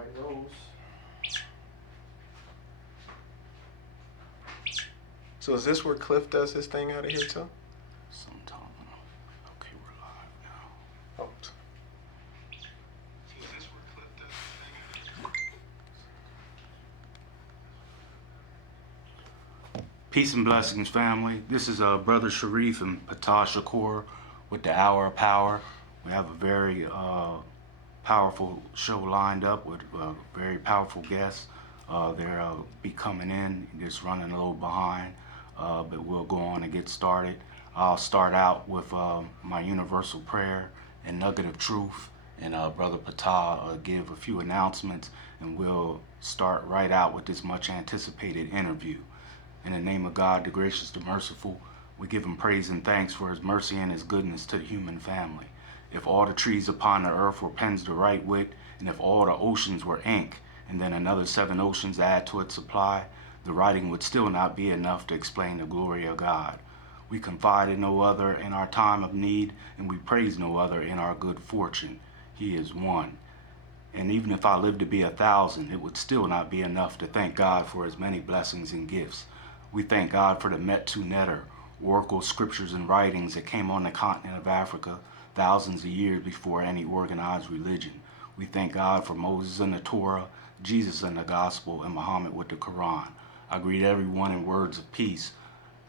White Rose. So is this where Cliff does his thing out of here too? Sometime. Okay, we're live now. Oh. Peace and blessings, family. This is Brother Shareef and Ptah Shakur with the Hour of Power. We have a very powerful show lined up with very powerful guests. They'll be coming in, just running a little behind, but we'll go on and get started. I'll start out with my universal prayer and nugget of truth, and Brother Ptah give a few announcements, and we'll start right out with this much anticipated interview. In the name of God, the gracious, the merciful, we give him praise and thanks for his mercy and his goodness to the human family. If all the trees upon the earth were pens to write with, and if all the oceans were ink, and then another 7 oceans add to its supply, the writing would still not be enough to explain the glory of God. We confide in no other in our time of need, and we praise no other in our good fortune. He is one. And even if I lived to be 1,000, it would still not be enough to thank God for his many blessings and gifts. We thank God for the Metu Neter, oracle scriptures and writings that came on the continent of Africa thousands of years before any organized religion. We thank God for Moses and the Torah, Jesus and the Gospel, and Muhammad with the Quran. I greet everyone in words of peace.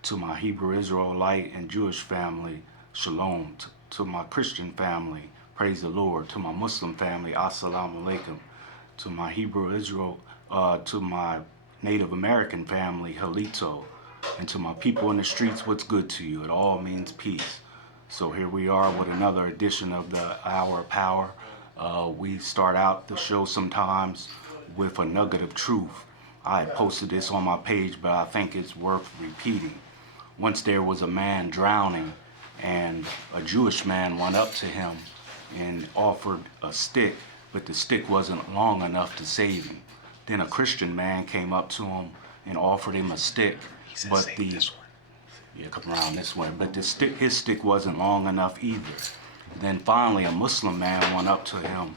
To my Hebrew Israelite and Jewish family, Shalom. To my Christian family, praise the Lord. To my Muslim family, Assalamu alaikum. To my Hebrew Israel, to my Native American family, Halito, and to my people in the streets, what's good to you? It all means peace. So here we are with another edition of the Hour of Power. We start out the show sometimes with a nugget of truth. I had posted this on my page, but I think it's worth repeating. Once there was a man drowning, and a Jewish man went up to him and offered a stick, but the stick wasn't long enough to save him. Then a Christian man came up to him and offered him a stick, but come around this way. But his stick wasn't long enough either. Then finally, a Muslim man went up to him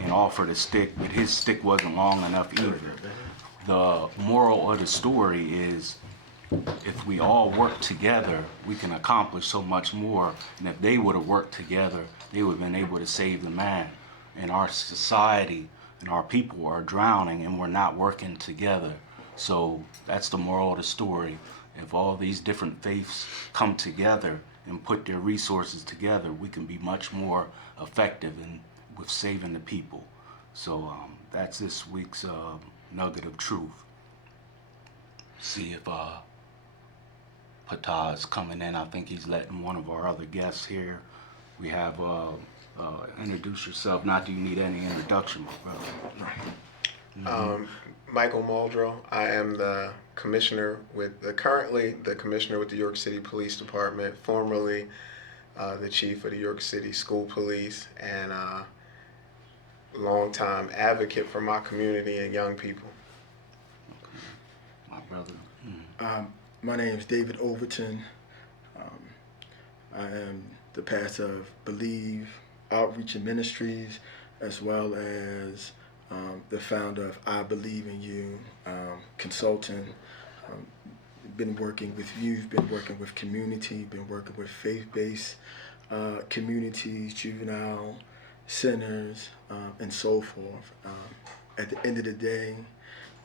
and offered a stick, but his stick wasn't long enough either. The moral of the story is, if we all work together, we can accomplish so much more. And if they would have worked together, they would have been able to save the man. In our society, and our people are drowning and we're not working together. So that's the moral of the story. If all these different faiths come together and put their resources together, we can be much more effective with saving the people. So that's this week's nugget of truth. See if Ptah is coming in. I think he's letting one of our other guests here. We have introduce yourself. Not do you need any introduction, my brother? Michael Muldrow. I am the commissioner currently the commissioner with the York City Police Department, formerly the chief of the York City School Police, and longtime advocate for my community and young people. Okay. My brother. My name is David Overton. I am the pastor of Believe Outreach and Ministries, as well as the founder of I Believe in You, consultant. Been working with youth, been working with community, been working with faith-based communities, juvenile centers, and so forth. At the end of the day,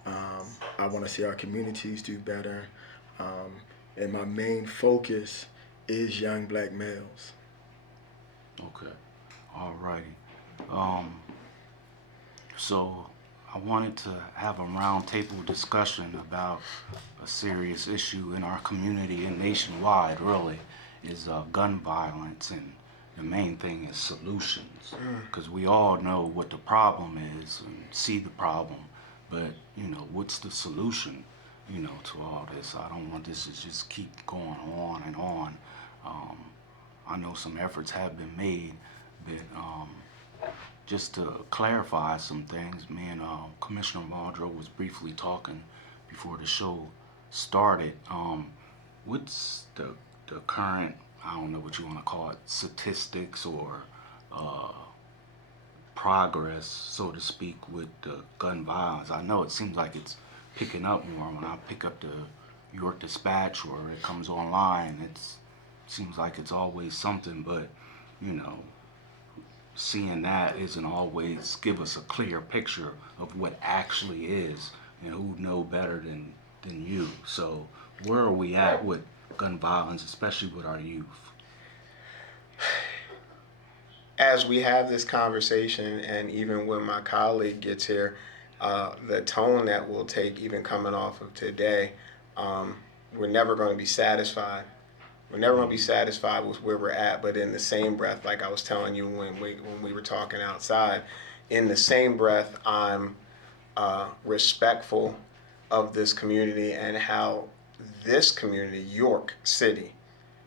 I want to see our communities do better, and my main focus is young black males. Okay, all righty. So I wanted to have a roundtable discussion about a serious issue in our community and nationwide, really, is gun violence, and the main thing is solutions. Because we all know what the problem is and see the problem, but, what's the solution, to all this? I don't want this to just keep going on and on. I know some efforts have been made, but just to clarify some things, me and Commissioner Muldrow was briefly talking before the show started. What's the current, I don't know what you want to call it, statistics or progress, so to speak, with gun violence? I know it seems like it's picking up more. When I pick up the York Dispatch or it comes online, it seems like it's always something, but you know, seeing that isn't always give us a clear picture of what actually is, and who know better than you. So where are we at with gun violence, especially with our youth? As we have this conversation, and even when my colleague gets here, the tone that we'll take, even coming off of today, we're never going to be satisfied. We're never going to be satisfied with where we're at, but in the same breath, like I was telling you when we were talking outside, in the same breath, I'm respectful of this community and how this community, York City,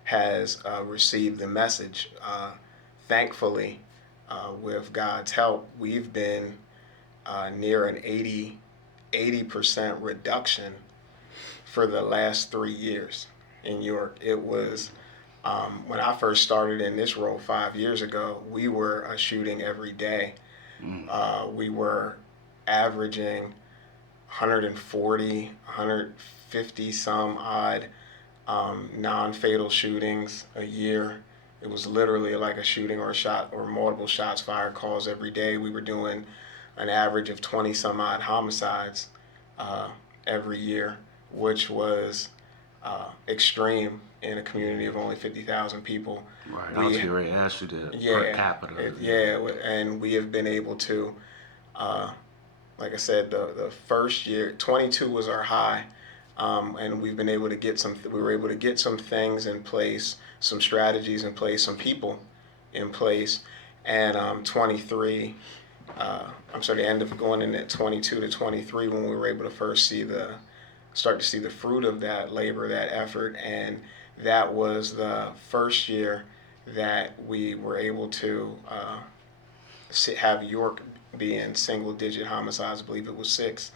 has received the message. Thankfully, with God's help, we've been near an 80% reduction for the last 3 years in York. It was, when I first started in this role 5 years ago, we were shooting every day. We were averaging 140, 150 some odd non-fatal shootings a year. It was literally like a shooting or a shot or multiple shots fired calls every day. We were doing an average of 20 some odd homicides every year, which was extreme in a community of only 50,000 people. Right, I was getting ready to ask you the per capita. And we have been able to, like I said, the first year, 22 was our high, and we've been able to get we were able to get some things in place, some strategies in place, some people in place, and 23, the end of going in at 22 to 23 when we were able to start to see the fruit of that labor, that effort, and that was the first year that we were able to have York be in single-digit homicides. I believe it was 6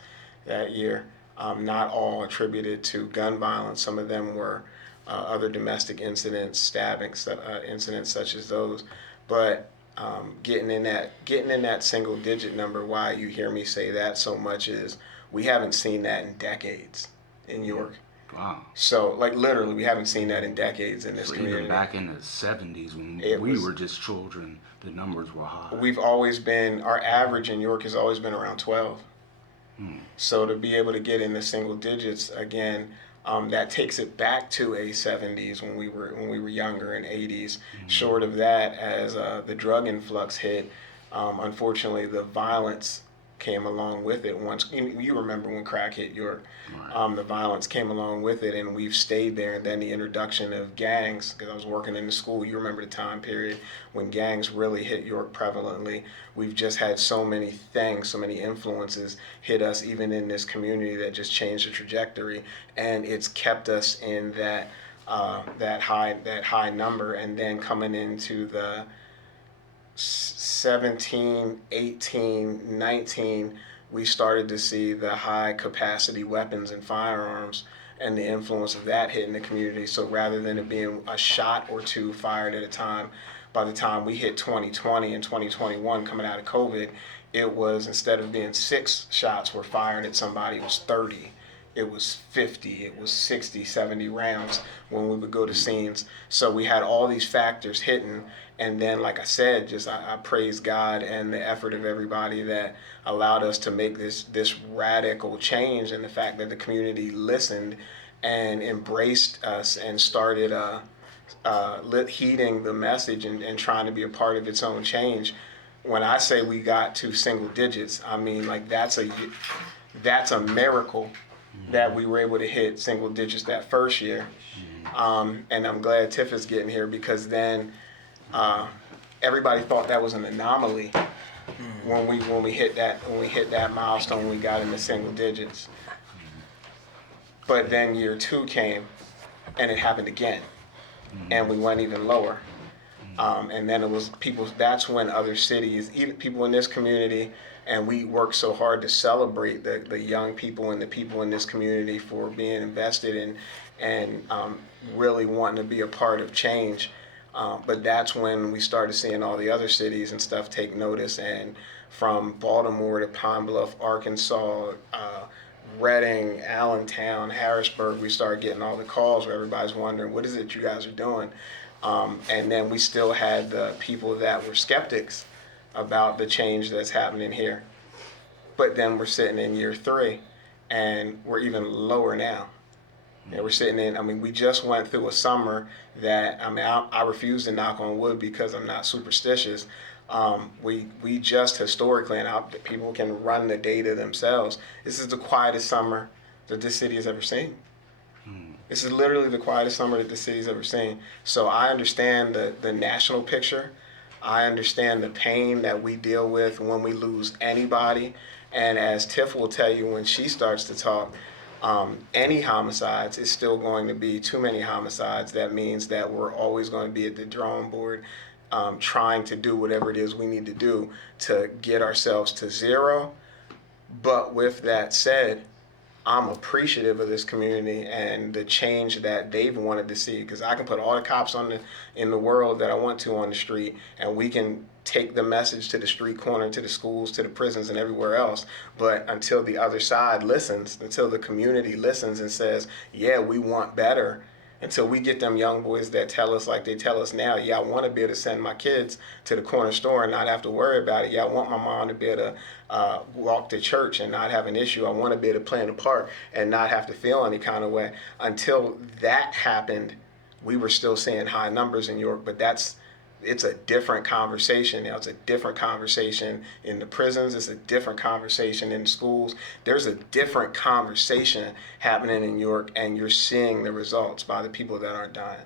that year. Not all attributed to gun violence. Some of them were other domestic incidents, stabbing incidents such as those. But getting in that single-digit number, why you hear me say that so much is we haven't seen that in decades in York. Wow. So, like, literally, we haven't seen that in decades in this community. Even back in the 70s when we were just children, the numbers were high. We've always been, our average in York has always been around 12. So to be able to get in the single digits again, that takes it back to a 70s when we were younger, and 80s. Short of that, as the drug influx hit, unfortunately, the violence came along with it. Once you remember when crack hit York, the violence came along with it, and we've stayed there. And then the introduction of gangs, because I was working in the school, you remember the time period when gangs really hit York prevalently. We've just had so many things, so many influences hit us, even in this community, that just changed the trajectory, and it's kept us in that high number. And then coming into the 17, 18, 19, we started to see the high capacity weapons and firearms and the influence of that hitting the community. So rather than it being a shot or two fired at a time, by the time we hit 2020 and 2021 coming out of COVID, it was, instead of being 6 shots were fired at somebody, it was 30. It was 50, it was 60, 70 rounds when we would go to scenes. So we had all these factors hitting. And then, like I said, just I praise God and the effort of everybody that allowed us to make this radical change, and the fact that the community listened and embraced us and started heeding the message and trying to be a part of its own change. When I say we got to single digits, I mean, like, that's a miracle that we were able to hit single digits that first year. And I'm glad Tiff is getting here, because then everybody thought that was an anomaly when we hit that milestone, we got into single digits. But then year 2 came, and it happened again, and we went even lower. And then it was people. That's when other cities, even people in this community, and we work so hard to celebrate the young people and the people in this community for being invested in and really wanting to be a part of change. But that's when we started seeing all the other cities and stuff take notice. And from Baltimore to Pine Bluff, Arkansas, Reading, Allentown, Harrisburg, we started getting all the calls where everybody's wondering, what is it you guys are doing? And then we still had the people that were skeptics about the change that's happening here. But then we're sitting in year 3, and we're even lower now. Yeah, we're sitting in, I mean, we just went through a summer that, I mean, I refuse to knock on wood because I'm not superstitious. We just historically, and people can run the data themselves, this is the quietest summer that this city has ever seen. This is literally the quietest summer that the city's ever seen. So I understand the national picture. I understand the pain that we deal with when we lose anybody. And as Tiff will tell you when she starts to talk, any homicides is still going to be too many homicides. That means that we're always going to be at the drawing board trying to do whatever it is we need to do to get ourselves to 0. But with that said, I'm appreciative of this community and the change that they've wanted to see, because I can put all the cops in the world that I want to on the street, and we can take the message to the street corner, to the schools, to the prisons, and everywhere else. But until the other side listens, until the community listens and says, yeah, we want better, until we get them young boys that tell us like they tell us now, yeah, I want to be able to send my kids to the corner store and not have to worry about it. Yeah, I want my mom to be able to walk to church and not have an issue. I want to be able to play in the park and not have to feel any kind of way. Until that happened, we were still seeing high numbers in York, but it's a different conversation now. It's a different conversation in the prisons. It's a different conversation in the schools. There's a different conversation happening in York, and you're seeing the results by the people that aren't dying.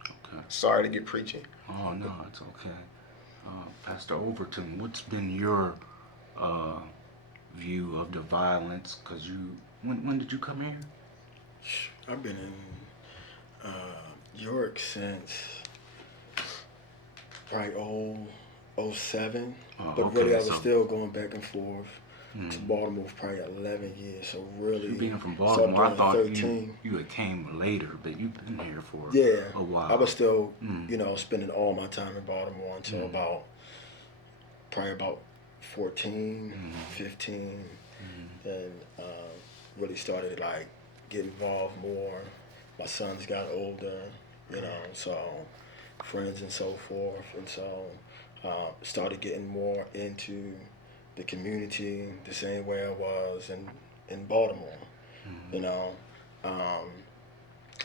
Okay. Sorry to get preachy. Oh, no, it's okay. Pastor Overton, what's been your view of the violence? Because when did you come here? I've been in York since probably 07, but really I was still going back and forth to Baltimore for probably 11 years. So really, you being from Baltimore, I thought 13. you had came later, but you've been here for a while. I was still, spending all my time in Baltimore until probably about 14, 15, and really started like get involved more. My sons got older, so friends and so forth, and so started getting more into the community the same way I was in Baltimore,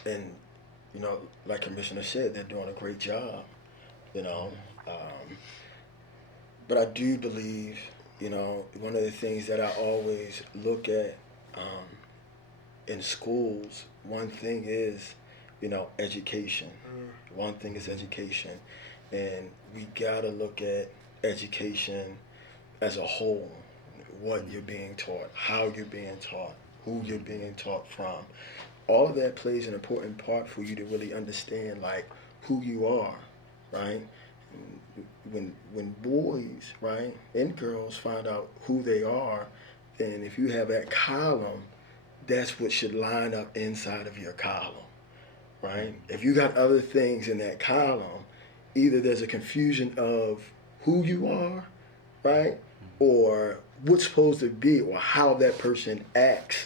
and like Commissioner said, they're doing a great job, but I do believe, one of the things that I always look at in schools, one thing is, education. One thing is education, and we gotta look at education as a whole. What you're being taught, how you're being taught, who you're being taught from. All of that plays an important part for you to really understand, like, who you are, right? When boys, right, and girls find out who they are, then if you have that column, that's what should line up inside of your column. Right? If you got other things in that column, either there's a confusion of who you are, right? Or what's supposed to be, or how that person acts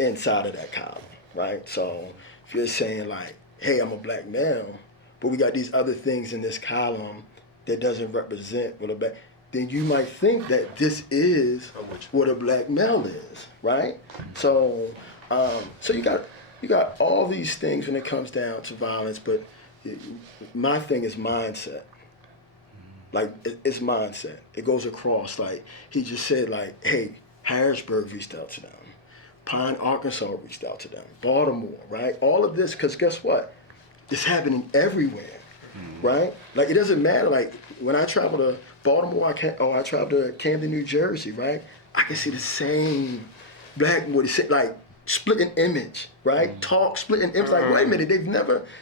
inside of that column, right? So if you're saying like, hey, I'm a black male, but we got these other things in this column that doesn't represent what a black, then you might think that this is what a black male is, right? So you got all these things when it comes down to violence, but my thing is mindset. Like, it's mindset. It goes across. Like, he just said, like, hey, Harrisburg reached out to them. Pine, Arkansas reached out to them. Baltimore, right? All of this, because guess what? It's happening everywhere, right? Like, it doesn't matter. Like, when I travel to Baltimore, I travel to Camden, New Jersey, right? I can see the same black, like, splitting image, right? Splitting image. Like, wait a minute,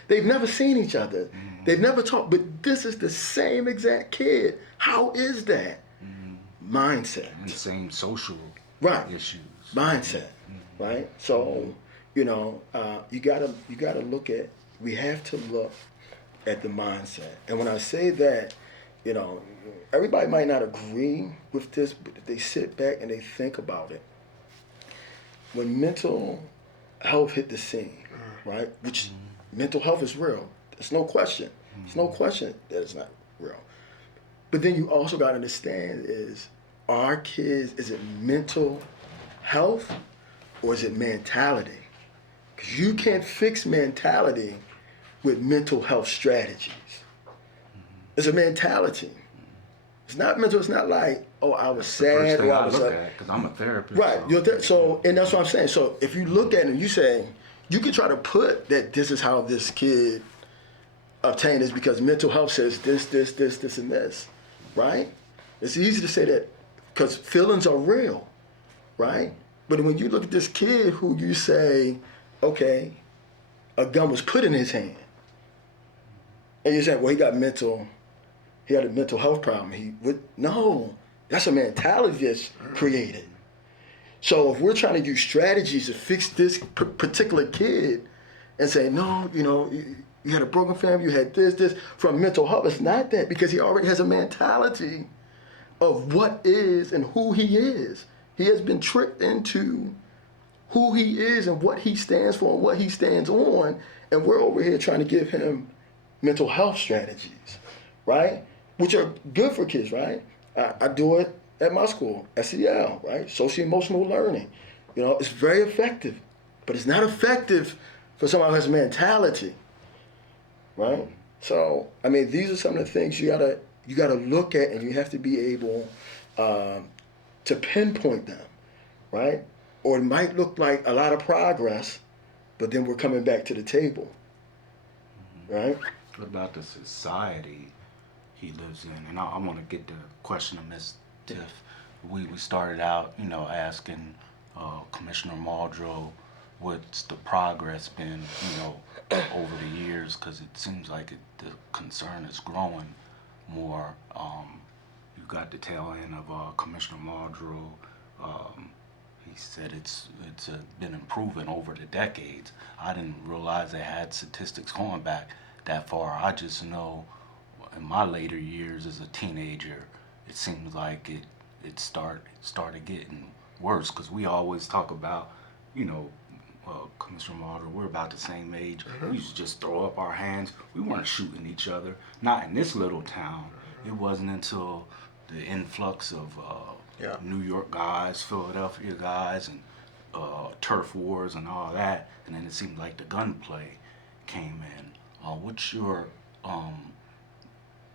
they've never seen each other. They've never talked, but this is the same exact kid. How is that? Mindset. And same social issues. Mindset, right? So, you gotta look at. We have to look at the mindset. And when I say that, you know, everybody might not agree with this, but if they sit back and they think about it, when mental health hit the scene, right, which mental health is real, there's no question. There's no question that it's not real. But then you also got to understand is our kids, is it mental health or is it mentality? Because you can't fix mentality with mental health strategies. It's a mentality. It's not mental. It's not like, oh, I was sad or I was upset. Because I'm a therapist. Right. So, and that's what I'm saying. So if you look at it and you say, you can try to put that this is how this kid obtained this because mental health says this, and this, right? It's easy to say that because feelings are real, right? But when you look at this kid who you say, okay, a gun was put in his hand, and you say, well, he had a mental health problem. No, that's a mentality that's created. So if we're trying to use strategies to fix this particular kid and say, no, you know, you had a broken family, you had this, from mental health, it's not that because he already has a mentality of what is and who he is. He has been tricked into who he is and what he stands for and what he stands on, and we're over here trying to give him mental health strategies, right? Which are good for kids, right? I do it at my school, SEL, right? Social emotional learning. You know, it's very effective, but it's not effective for someone who has a mentality, right? So, I mean, these are some of the things you gotta look at, and you have to be able to pinpoint them, right? Or it might look like a lot of progress, but then we're coming back to the table, right? What about the society he lives in? And I want to get the question of Miss Tiff. We started out, you know, asking Commissioner Muldrow what's the progress been, you know, over the years, because it seems like the concern is growing more. You got the tail end of Commissioner Muldrow. He said it's been improving over the decades. I didn't realize they had statistics going back that far. I just know in my later years as a teenager, it seems like it started getting worse, because we always talk about, you know, Commissioner Muldrow, we're about the same age. We used to just throw up our hands. We weren't shooting each other. Not in this little town. It wasn't until the influx of New York guys, Philadelphia guys, and turf wars and all that, and then it seemed like the gunplay came in. What's your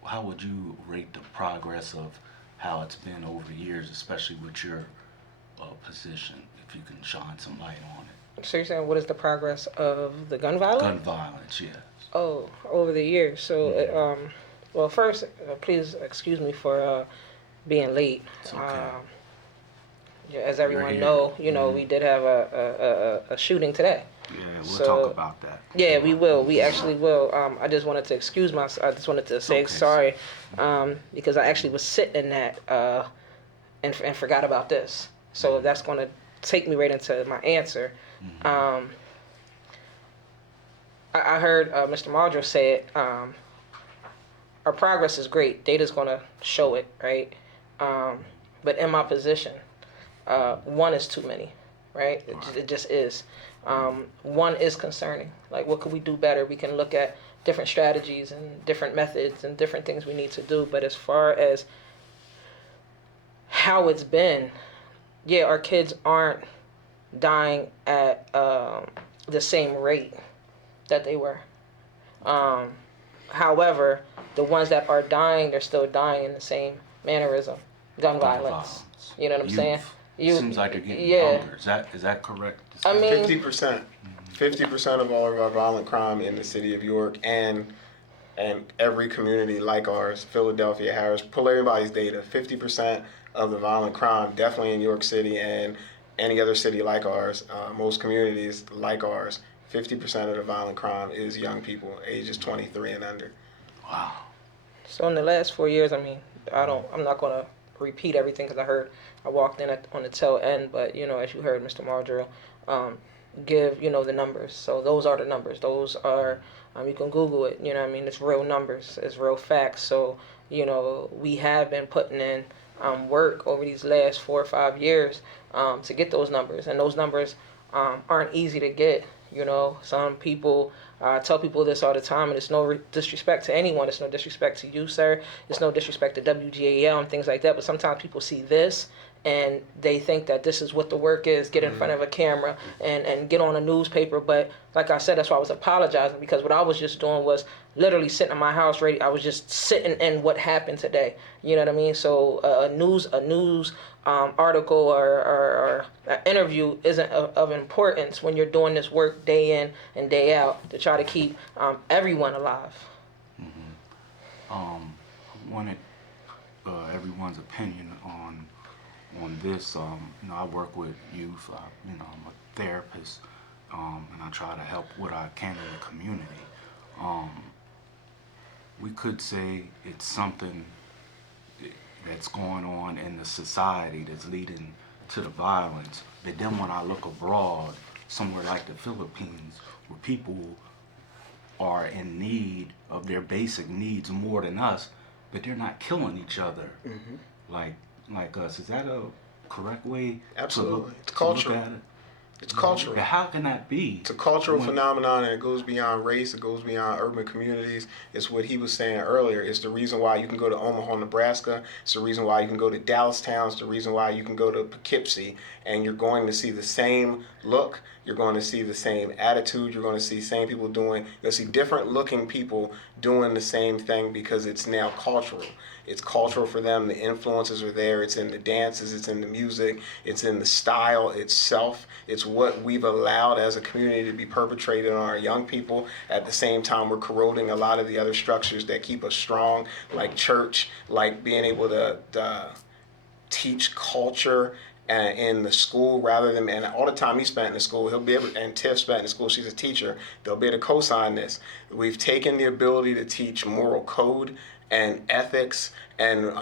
how would you rate the progress of how it's been over the years, especially with your position, if you can shine some light on it? So you're saying, what is the progress of the gun violence? Gun violence, yes. Oh, over the years. So, well, first, please excuse me for being late. It's okay. Yeah, as everyone know, you know, we did have a shooting today. Yeah, we'll talk about that. Yeah, we will. We actually will. I just wanted to excuse myself. I just wanted to say sorry, because I actually was sitting in that and forgot about this. So that's going to take me right into my answer. I heard Mr. Muldrow say it. Our progress is great. Data's going to show it, right? But in my position, one is too many, right? It just is. One is concerning. Like, what could we do better? We can look at different strategies and different methods and different things we need to do. But as far as how it's been, yeah, our kids aren't dying at the same rate that they were. However, the ones that are dying, they're still dying in the same mannerism. Gun violence. You know what I'm saying? Seems like they're getting younger. Is that correct? I mean, 50%. 50% of all of our violent crime in the city of York and every community like ours, Philadelphia, Harris, pull everybody's data. 50% of the violent crime definitely in York City and any other city like ours, most communities like ours, 50% of the violent crime is young people, ages 23 and under. Wow. So in the last 4 years, I mean, I'm not going to repeat everything because I walked in on the tail end, but, you know, as you heard Mr. Muldrow, give, the numbers. So those are the numbers. Those are, you can Google it, it's real numbers, it's real facts. So, we have been putting in work over these last 4 or 5 years to get those numbers. And those numbers aren't easy to get. Some people, I tell people this all the time, and it's no disrespect to anyone. It's no disrespect to you, sir. It's no disrespect to WGAL and things like that. But sometimes people see this and they think that this is what the work is, get in front of a camera and get on a newspaper. But like I said, that's why I was apologizing, because what I was just doing was literally sitting in my house ready. I was just sitting in what happened today. You know what I mean? So a news article or an interview isn't of importance when you're doing this work day in and day out to try to keep everyone alive. I wanted everyone's opinion on this. I work with youth. I'm a therapist, and I try to help what I can in the community. We could say it's something that's going on in the society that's leading to the violence. But then when I look abroad, somewhere like the Philippines, where people are in need of their basic needs more than us, but they're not killing each other like us. Is that a correct way Absolutely. It's to look cultural. at it? It's cultural. But how can that be? It's a cultural phenomenon, and it goes beyond race. It goes beyond urban communities. It's what he was saying earlier. It's the reason why you can go to Omaha, Nebraska. It's the reason why you can go to Dallastown. It's the reason why you can go to Poughkeepsie, and you're going to see the same look. You're going to see the same attitude. You're going to see same people doing. You'll see different looking people doing the same thing because it's now cultural. It's cultural for them. The influences are there. It's in the dances. It's in the music. It's in the style itself. It's what we've allowed as a community to be perpetrated on our young people. At the same time, we're corroding a lot of the other structures that keep us strong, like church, like being able to teach culture in the school rather than, and all the time he spent in the school, he'll be able, and Tiff spent in the school, she's a teacher, they'll be able to co-sign this. We've taken the ability to teach moral code and ethics and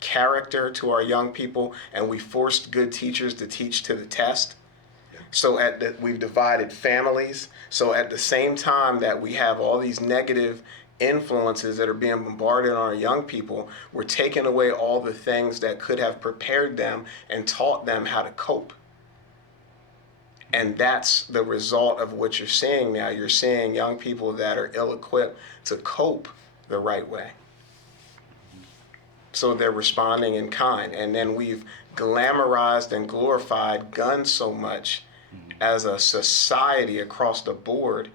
character to our young people, and we forced good teachers to teach to the test. So we've divided families. So at the same time that we have all these negative influences that are being bombarded on our young people, we're taking away all the things that could have prepared them and taught them how to cope. And that's the result of what you're seeing now. You're seeing young people that are ill-equipped to cope the right way. So they're responding in kind. And then we've glamorized and glorified guns so much as a society across the board.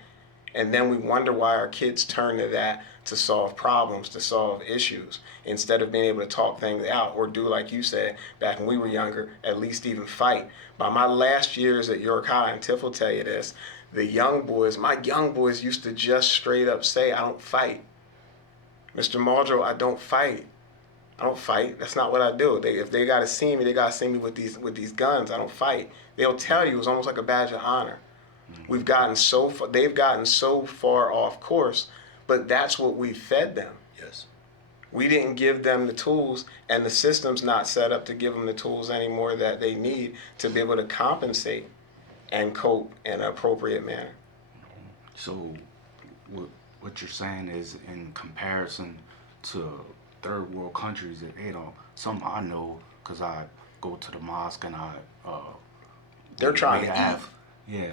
And then we wonder why our kids turn to that to solve problems, to solve issues, instead of being able to talk things out or do, like you said, back when we were younger, at least even fight. By my last years at York High, and Tiff will tell you this, my young boys used to just straight up say, I don't fight. Mr. Muldrow, I don't fight. I don't fight. That's not what I do. If they got to see me, they got to see me with these guns. I don't fight. They'll tell you it's almost like a badge of honor. We've gotten so far, they've gotten so far off course, but that's what we fed them. Yes. We didn't give them the tools, and the system's not set up to give them the tools anymore that they need to be able to compensate and cope in an appropriate manner. So what you're saying is, in comparison to third world countries, that some I know, because I go to the mosque and They're trying to eat. Yeah.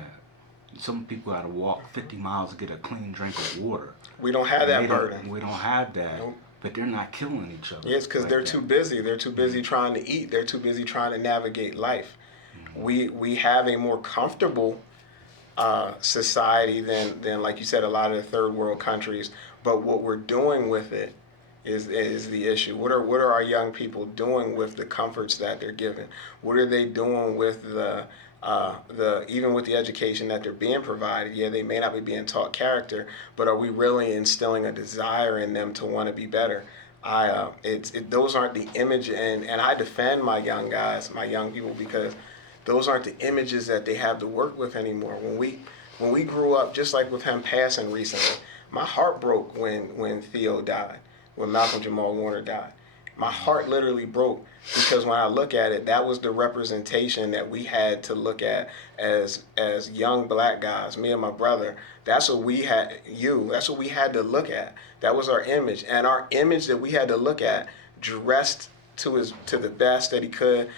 Some people got to walk 50 miles to get a clean drink of water. We don't have that burden. We don't have that. Nope. But they're not killing each other. Yes, because they're too busy. They're too busy trying to eat. They're too busy trying to navigate life. We have a more comfortable society than, like you said, a lot of the third world countries. But what we're doing with it is the issue. What are our young people doing with the comforts that they're given? What are they doing with even with the education that they're being provided? Yeah, they may not be being taught character, but are we really instilling a desire in them to want to be better? Those aren't the image, and I defend my young guys, my young people, because those aren't the images that they have to work with anymore. When we grew up, just like with him passing recently, my heart broke when Theo died, when Malcolm Jamal Warner died. My heart literally broke because when I look at it, that was the representation that we had to look at as young black guys, me and my brother. That's what we had, that's what we had to look at. That was our image. And our image that we had to look at, dressed to the best that he could.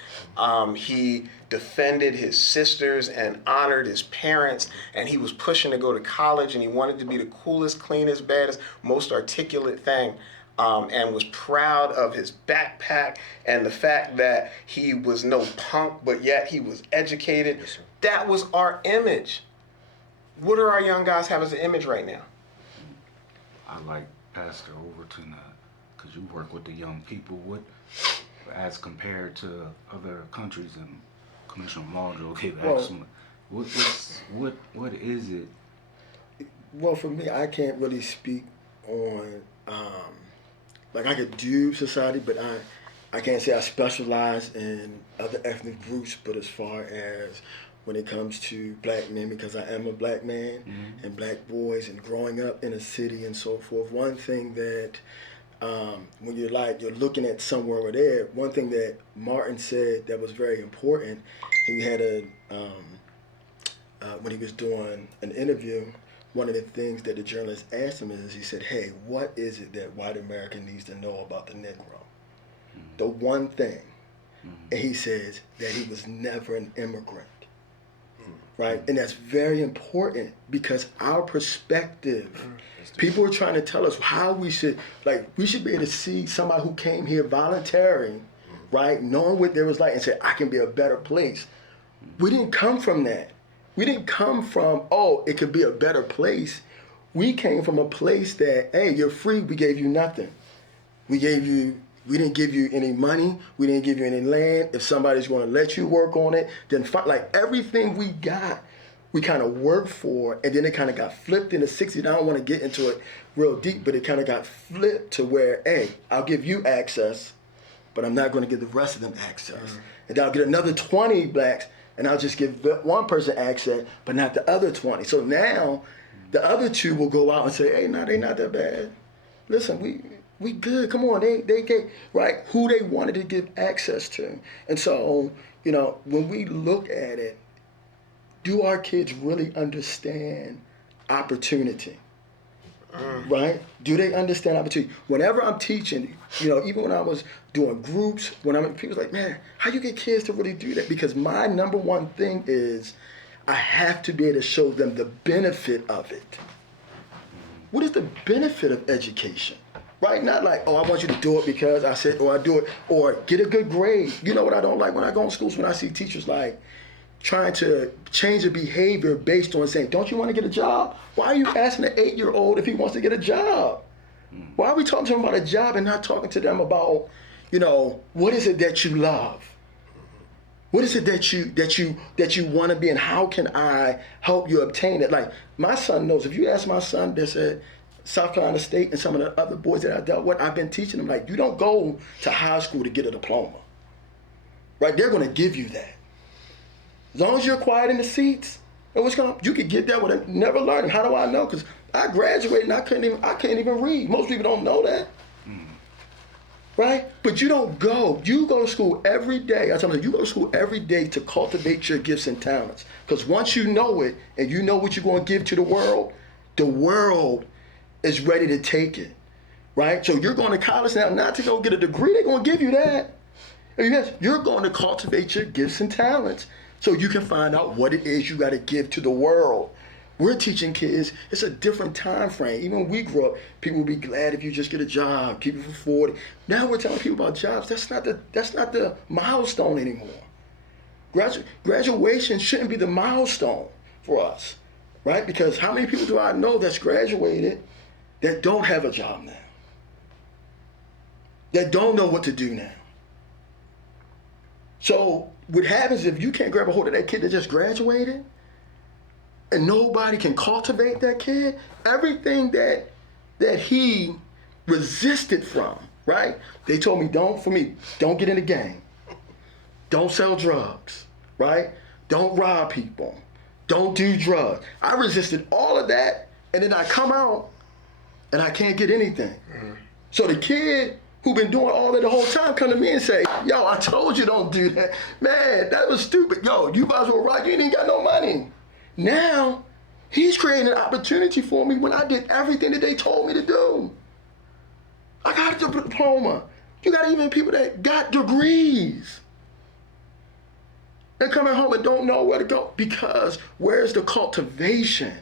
He defended his sisters and honored his parents, and he was pushing to go to college, and he wanted to be the coolest, cleanest, baddest, most articulate thing. And was proud of his backpack and the fact that he was no punk, but yet he was educated. That was our image. What do our young guys have as an image right now? I like Pastor Overton, because you work with the young people. What, as compared to other countries, and Commissioner Muldrow gave excellent. What is it? Well, for me, I can't really speak on like I could do society, but I can't say I specialize in other ethnic groups. But as far as when it comes to black men, because I am a black man, and black boys, and growing up in a city and so forth, one thing that when you're looking at somewhere over there, one thing that Martin said that was very important, he had when he was doing an interview, one of the things that the journalist asked him is, he said, hey, what is it that white America needs to know about the Negro? The one thing. And he says that he was never an immigrant. Right? And that's very important because our perspective, people are trying to tell us how we should be able to see somebody who came here volunteering, right? Knowing what there was like and say, I can be a better place. We didn't come from that. We didn't come from, oh, it could be a better place. We came from a place that, hey, you're free, we gave you nothing. We didn't give you any money, we didn't give you any land. If somebody's gonna let you work on it, then everything we got, we kind of worked for, and then it kind of got flipped in the 60s. I don't want to get into it real deep, but it kind of got flipped to where, hey, I'll give you access, but I'm not gonna give the rest of them access. And I'll get another 20 blacks, and I'll just give one person access, but not the other 20. So now, the other two will go out and say, hey, no, they not that bad. Listen, we good, come on, they get, right, who they wanted to give access to. And so, when we look at it, do our kids really understand opportunity? Right? Do they understand opportunity? Whenever I'm teaching, even when I was doing groups, people's like, man, how you get kids to really do that? Because my number one thing is I have to be able to show them the benefit of it. What is the benefit of education? Right? Not like, oh, I want you to do it because I said, or I do it, or get a good grade. You know what I don't like when I go in schools, when I see teachers like trying to change a behavior based on saying, don't you want to get a job? Why are you asking an 8-year-old if he wants to get a job? Why are we talking to him about a job and not talking to them about, what is it that you love? What is it that you want to be, and how can I help you obtain it? Like, my son knows. If you ask my son that's at South Carolina State and some of the other boys that I dealt with, I've been teaching them, like, you don't go to high school to get a diploma. Right? They're going to give you that. As long as you're quiet in the seats, you could get that without never learning. How do I know? Because I graduated and I can't even read. Most people don't know that. Right? But you don't go. You go to school every day. I tell them, you go to school every day to cultivate your gifts and talents. Because once you know it and you know what you're going to give to the world is ready to take it. Right? So you're going to college now not to go get a degree. They're going to give you that. Yes, you're going to cultivate your gifts and talents so you can find out what it is you got to give to the world. We're teaching kids, it's a different time frame. Even when we grew up, people would be glad if you just get a job, keep it for 40. Now we're telling people about jobs. That's not the milestone anymore. Graduation shouldn't be the milestone for us, right? Because how many people do I know that's graduated that don't have a job now? That don't know what to do now? So what happens if you can't grab a hold of that kid that just graduated, and nobody can cultivate that kid? Everything that he resisted from, right? They told me, don't get in the gang. Don't sell drugs, right? Don't rob people. Don't do drugs. I resisted all of that, and then I come out and I can't get anything. So the kid who been doing all that the whole time come to me and say, yo, I told you don't do that. Man, that was stupid. Yo, you might as well rock. You ain't got no money. Now, he's creating an opportunity for me when I did everything that they told me to do. I got a diploma. You got even people that got degrees. They're coming home and don't know where to go because where's the cultivation?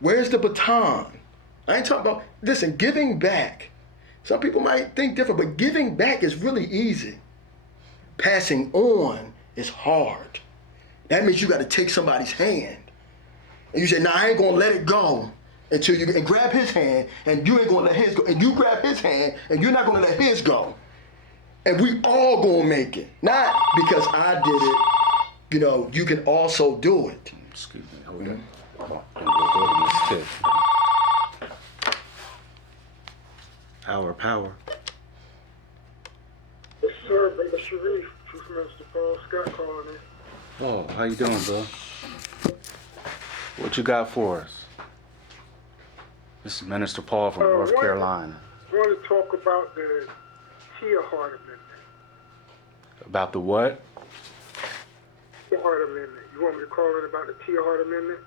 Where's the baton? I ain't talking about, listen, giving back. Some people might think different, but giving back is really easy. Passing on is hard. That means you got to take somebody's hand. And you say, nah, I ain't going to let it go until you, and grab his hand, and you ain't going to let his go. And you grab his hand, and you're not going to let his go. And we all going to make it. Not because I did it, you know, you can also do it. Excuse me, hold on. And we'll go to Miss Tiff. Our power. Yes, sir, Brother Shareef, Chief Minister Paul Scott calling in. Oh, how you doing, bro? What you got for us? This is Minister Paul from North Carolina. I want to talk about the Ptah Amendment. About the what? Ptah Amendment. You want me to call it about the Ptah Amendment?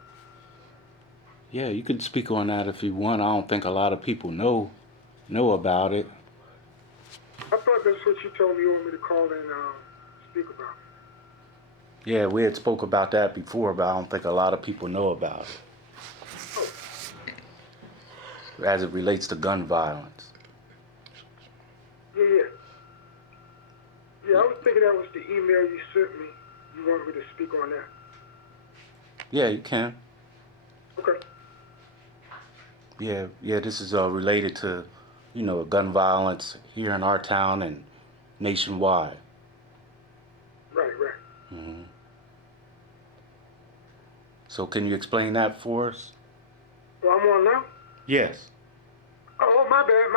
Yeah, you can speak on that if you want. I don't think a lot of people know about it. I thought that's what you told me you want me to call in and speak about. Yeah, we had spoke about that before, but I don't think a lot of people know about it. As it relates to gun violence. Yeah, I was thinking that was the email you sent me. You wanted me to speak on that. Yeah, you can. Okay. Yeah, this is related to, you know, gun violence here in our town and nationwide. Right. Mm-hmm. So can you explain that for us? Well, I'm on now? Yes. Oh, my bad.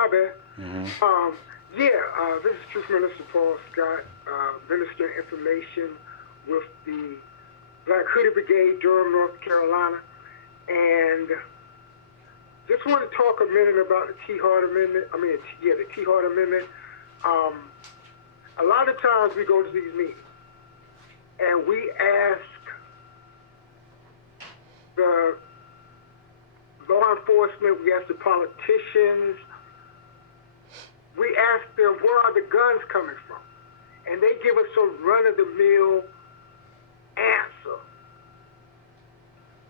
Mm-hmm. This is Chief Minister Paul Scott, Minister of Information with the Black Hoodie Brigade, Durham, North Carolina. And just want to talk a minute about the Ptah Amendment. The Ptah Amendment. A lot of times we go to these meetings and we ask the law enforcement, we ask the politicians, we ask them, where are the guns coming from? And they give us some run-of-the-mill answer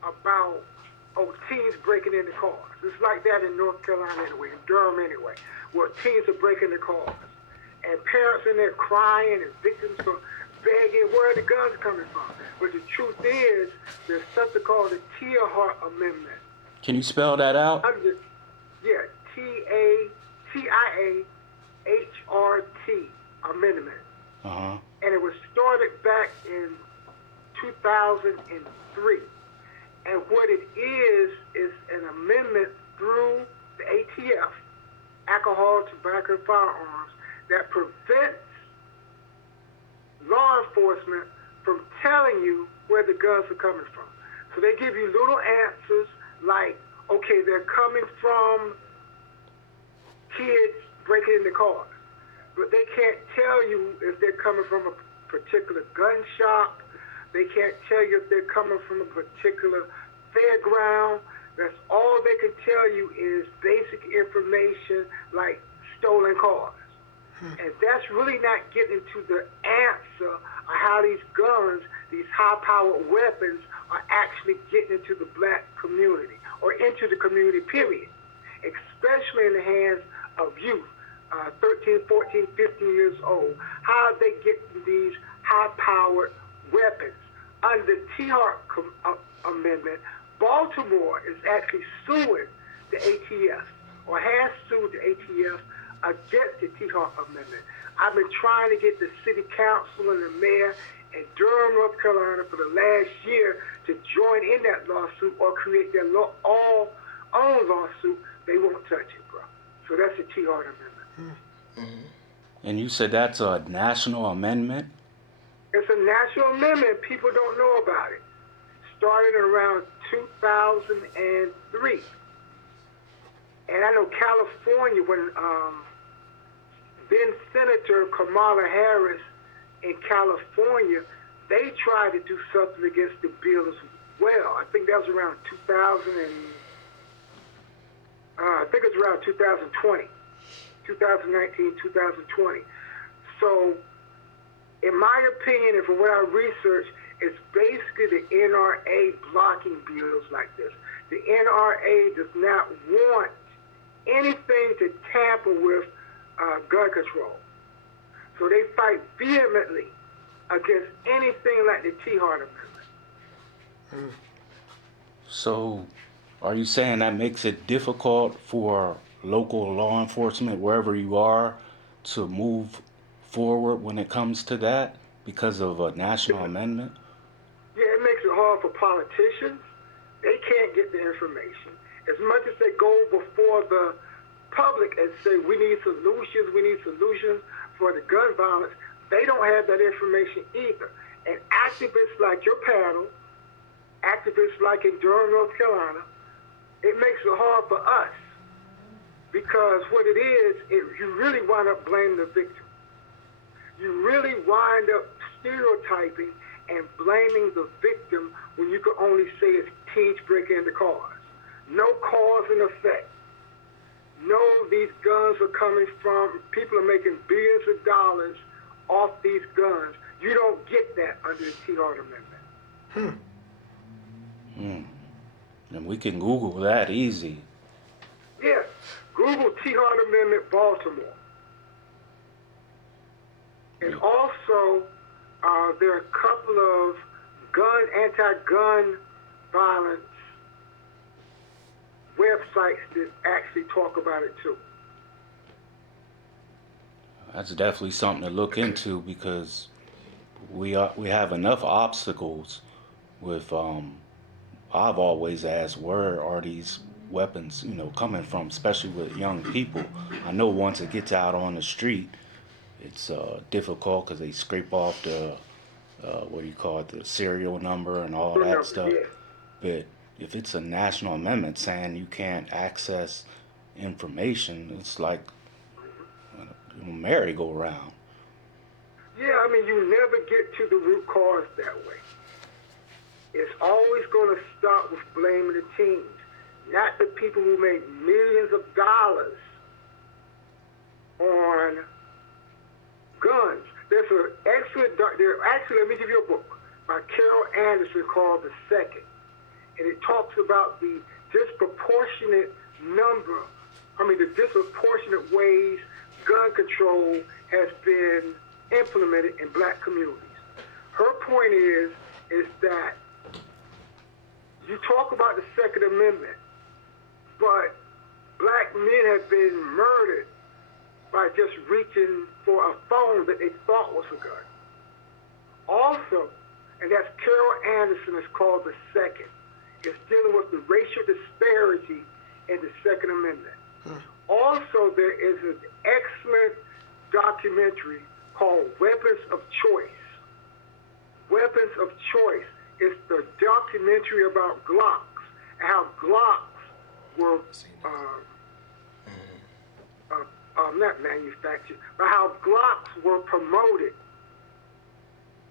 about, teens breaking into cars. It's like that in North Carolina anyway, in Durham anyway, where teens are breaking the cars. And parents in there crying and victims are begging, where are the guns coming from? But the truth is, there's something called the Ptah Amendment. Can you spell that out? TIAHRT Amendment. Uh-huh. And it was started back in 2003. And what it is an amendment through the ATF, Alcohol, Tobacco, and Firearms, that prevents law enforcement from telling you where the guns are coming from. So they give you little answers like, okay, they're coming from kids breaking into cars. But they can't tell you if they're coming from a particular gun shop. They can't tell you if they're coming from a particular fairground. That's all they can tell you is basic information like stolen cars. And that's really not getting to the answer of how these guns, these high-powered weapons, are actually getting into the black community or into the community, period, especially in the hands of youth, 13, 14, 15 years old. How are they getting these high-powered weapons? Under the Ptah Amendment, Baltimore is actually suing the ATF or has sued the ATF against the Ptah Amendment. I've been trying to get the city council and the mayor in Durham, North Carolina for the last year to join in that lawsuit or create their own lawsuit. They won't touch it, bro. So that's the Ptah Amendment. Mm-hmm. And you said that's a national amendment? It's a national amendment. People don't know about it. Started around 2003. And I know California, when then Senator Kamala Harris in California, they tried to do something against the bill as well. I think that was around 2020, 2019, 2020. So, in my opinion, and from what I researched, it's basically the NRA blocking bills like this. The NRA does not want anything to tamper with gun control. So they fight vehemently against anything like the Ptah Amendment. So, are you saying that makes it difficult for local law enforcement, wherever you are, to move forward when it comes to that because of a national amendment? Yeah, it makes it hard for politicians. They can't get the information. As much as they go before the public and say, we need solutions for the gun violence, they don't have that information either. And activists like your panel, activists like in Durham, North Carolina, it makes it hard for us. Because what it is, you really wind up blaming the victim. You really wind up stereotyping and blaming the victim when you can only say it's teens breaking into cars. No cause and effect. No, these guns are coming from, people are making billions of dollars off these guns. You don't get that under the Ptah Amendment. And we can Google that easy. Yeah, Google Ptah Amendment Baltimore. And also, there are a couple of anti-gun violence websites that actually talk about it too. That's definitely something to look into because we have enough obstacles with I've always asked, where are these weapons, coming from, especially with young people. I know once it gets out on the street, it's difficult because they scrape off the the serial number and all that stuff. Yeah. But if it's a national amendment saying you can't access information, it's like a merry-go-round. Yeah, I mean, you never get to the root cause that way. It's always going to start with blaming the teens, not the people who make millions of dollars on guns. There's an excellent, actually, let me give you a book by Carol Anderson called The Second. And it talks about the disproportionate ways gun control has been implemented in black communities. Her point is that you talk about the Second Amendment, but black men have been murdered by just reaching for a phone that they thought was a gun. Also, and that's Carol Anderson, is called The Second. It's dealing with the racial disparity in the Second Amendment. Also, there is an excellent documentary called Weapons of Choice. Weapons of Choice is the documentary about Glocks and how Glocks were not manufactured, but how Glocks were promoted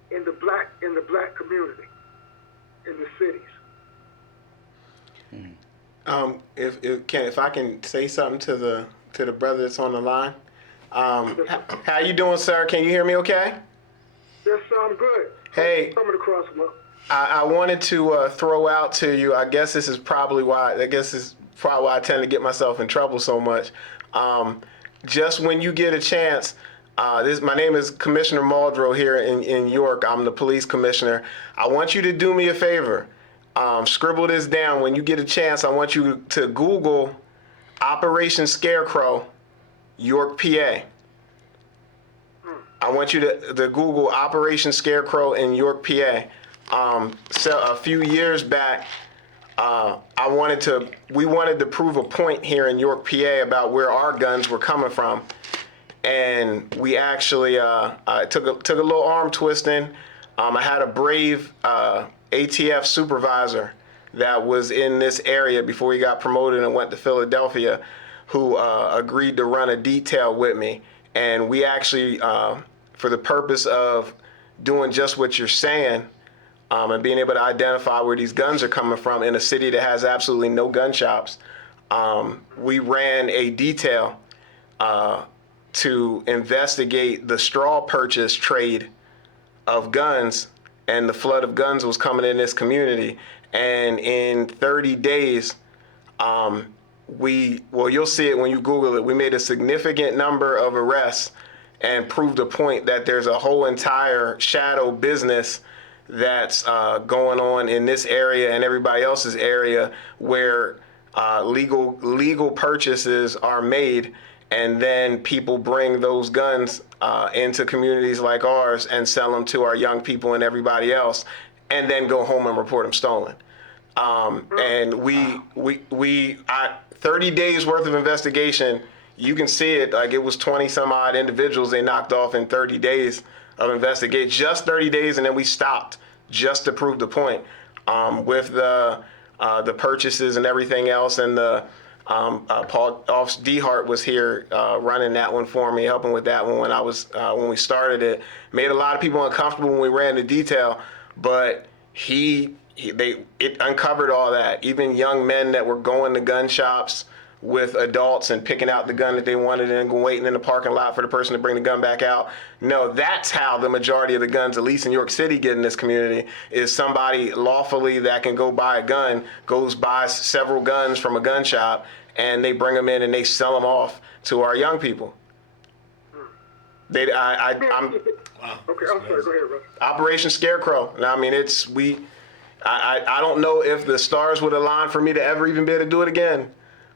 in the black community, in the cities. If I can say something to the brother that's on the line. How you doing, sir? Can you hear me okay? Yes, sir, I'm good. Hey. Coming across well. I wanted to throw out to you, I guess this is probably why I tend to get myself in trouble so much. Just when you get a chance, my name is Commissioner Muldrow here in York. I'm the police commissioner. I want you to do me a favor. Scribble this down. When you get a chance, I want you to Google Operation Scarecrow, York, PA. I want you to Google Operation Scarecrow in York, PA. So a few years back, we wanted to prove a point here in York, PA about where our guns were coming from. And we actually took a little arm twisting. I had a brave ATF supervisor that was in this area before he got promoted and went to Philadelphia, who agreed to run a detail with me. And we actually, for the purpose of doing just what you're saying, and being able to identify where these guns are coming from in a city that has absolutely no gun shops, we ran a detail to investigate the straw purchase trade of guns, and the flood of guns was coming in this community. And in 30 days, you'll see it when you Google it, we made a significant number of arrests and proved a point that there's a whole entire shadow business that's going on in this area and everybody else's area, where legal purchases are made, and then people bring those guns into communities like ours and sell them to our young people and everybody else, and then go home and report them stolen. And 30 days worth of investigation, you can see it, like it was 20 some odd individuals they knocked off in 30 days of investigation, just 30 days, and then we stopped just to prove the point. With the purchases and everything else, and the Paul DeHart was here running that one for me, helping with that one when we started it. Made a lot of people uncomfortable when we ran the detail, but it uncovered all that. Even young men that were going to gun shops with adults and picking out the gun that they wanted and waiting in the parking lot for the person to bring the gun back out. No, that's how the majority of the guns, at least in New York City, get in this community, is somebody lawfully that can go buy a gun, buys several guns from a gun shop, and they bring them in and they sell them off to our young people. Okay, I'm sorry, go ahead, bro. Operation Scarecrow. Now, I mean, I don't know if the stars would align for me to ever even be able to do it again,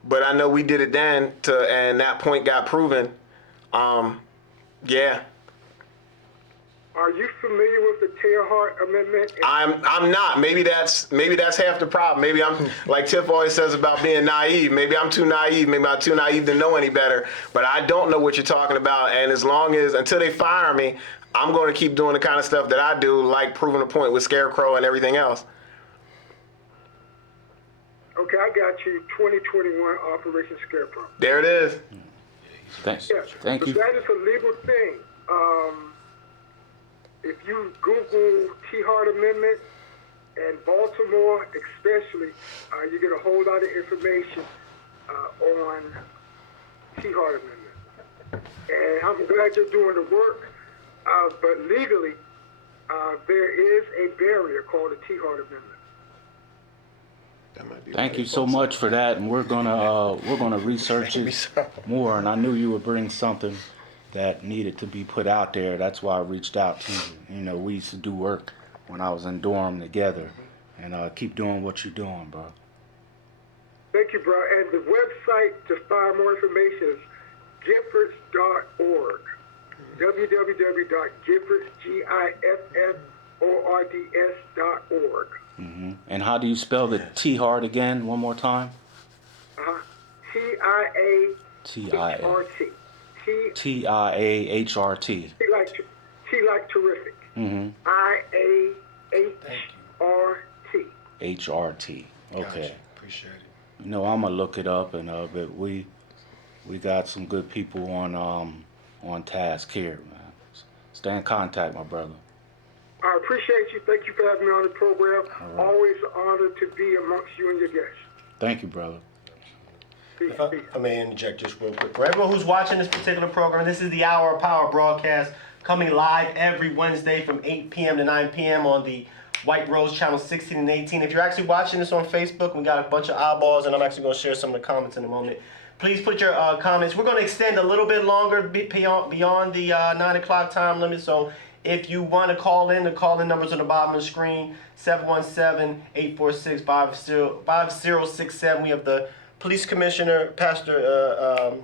but I know we did it then, and that point got proven. Yeah. Are you familiar with the Tiff Amendment? I'm not. Maybe that's half the problem. Maybe I'm, like Tiff always says about being naive. Maybe I'm too naive. Maybe I'm too naive to know any better. But I don't know what you're talking about. And until they fire me, I'm going to keep doing the kind of stuff that I do, like proving a point with Scarecrow and everything else. Okay, I got you. 2021 Operation Scarecrow. There it is. Thanks. Yeah, Thank but you. that is a legal thing. If you Google Tiff Amendment and Baltimore especially, you get a whole lot of information on Tiff Amendment. And I'm glad you're doing the work, but legally, there is a barrier called the Tiff Amendment. Thank you so much for that, and we're gonna research it more. And I knew you would bring something that needed to be put out there. That's why I reached out to you. You know, we used to do work when I was in dorm together, and keep doing what you're doing, bro. Thank you, bro. And the website to find more information is Giffords.org. www.Giffords.org. Mm-hmm. And how do you spell the T-Heart again? One more time. T-I-A-H-R-T. T-I-A-H-R-T. T like terrific. Mm-hmm. I-A-H-R-T. H-R-T. Okay. Gotcha. Appreciate it. You know, I'm gonna look it up, and but we got some good people on task here, man. Stay in contact, my brother. I appreciate you. Thank you for having me on the program. Right. Always an honor to be amongst you and your guests. Thank you, brother. Peace, peace. I may interject just real quick. For everyone who's watching this particular program, this is the Hour of Power broadcast coming live every Wednesday from 8 p.m. to 9 p.m. on the White Rose channel 16 and 18. If you're actually watching this on Facebook, we got a bunch of eyeballs, and I'm actually going to share some of the comments in a moment. Please put your comments. We're going to extend a little bit longer beyond the 9 o'clock time limit, so if you want to call in, the call-in numbers on the bottom of the screen, 717-846-5067. We have the Police Commissioner, Pastor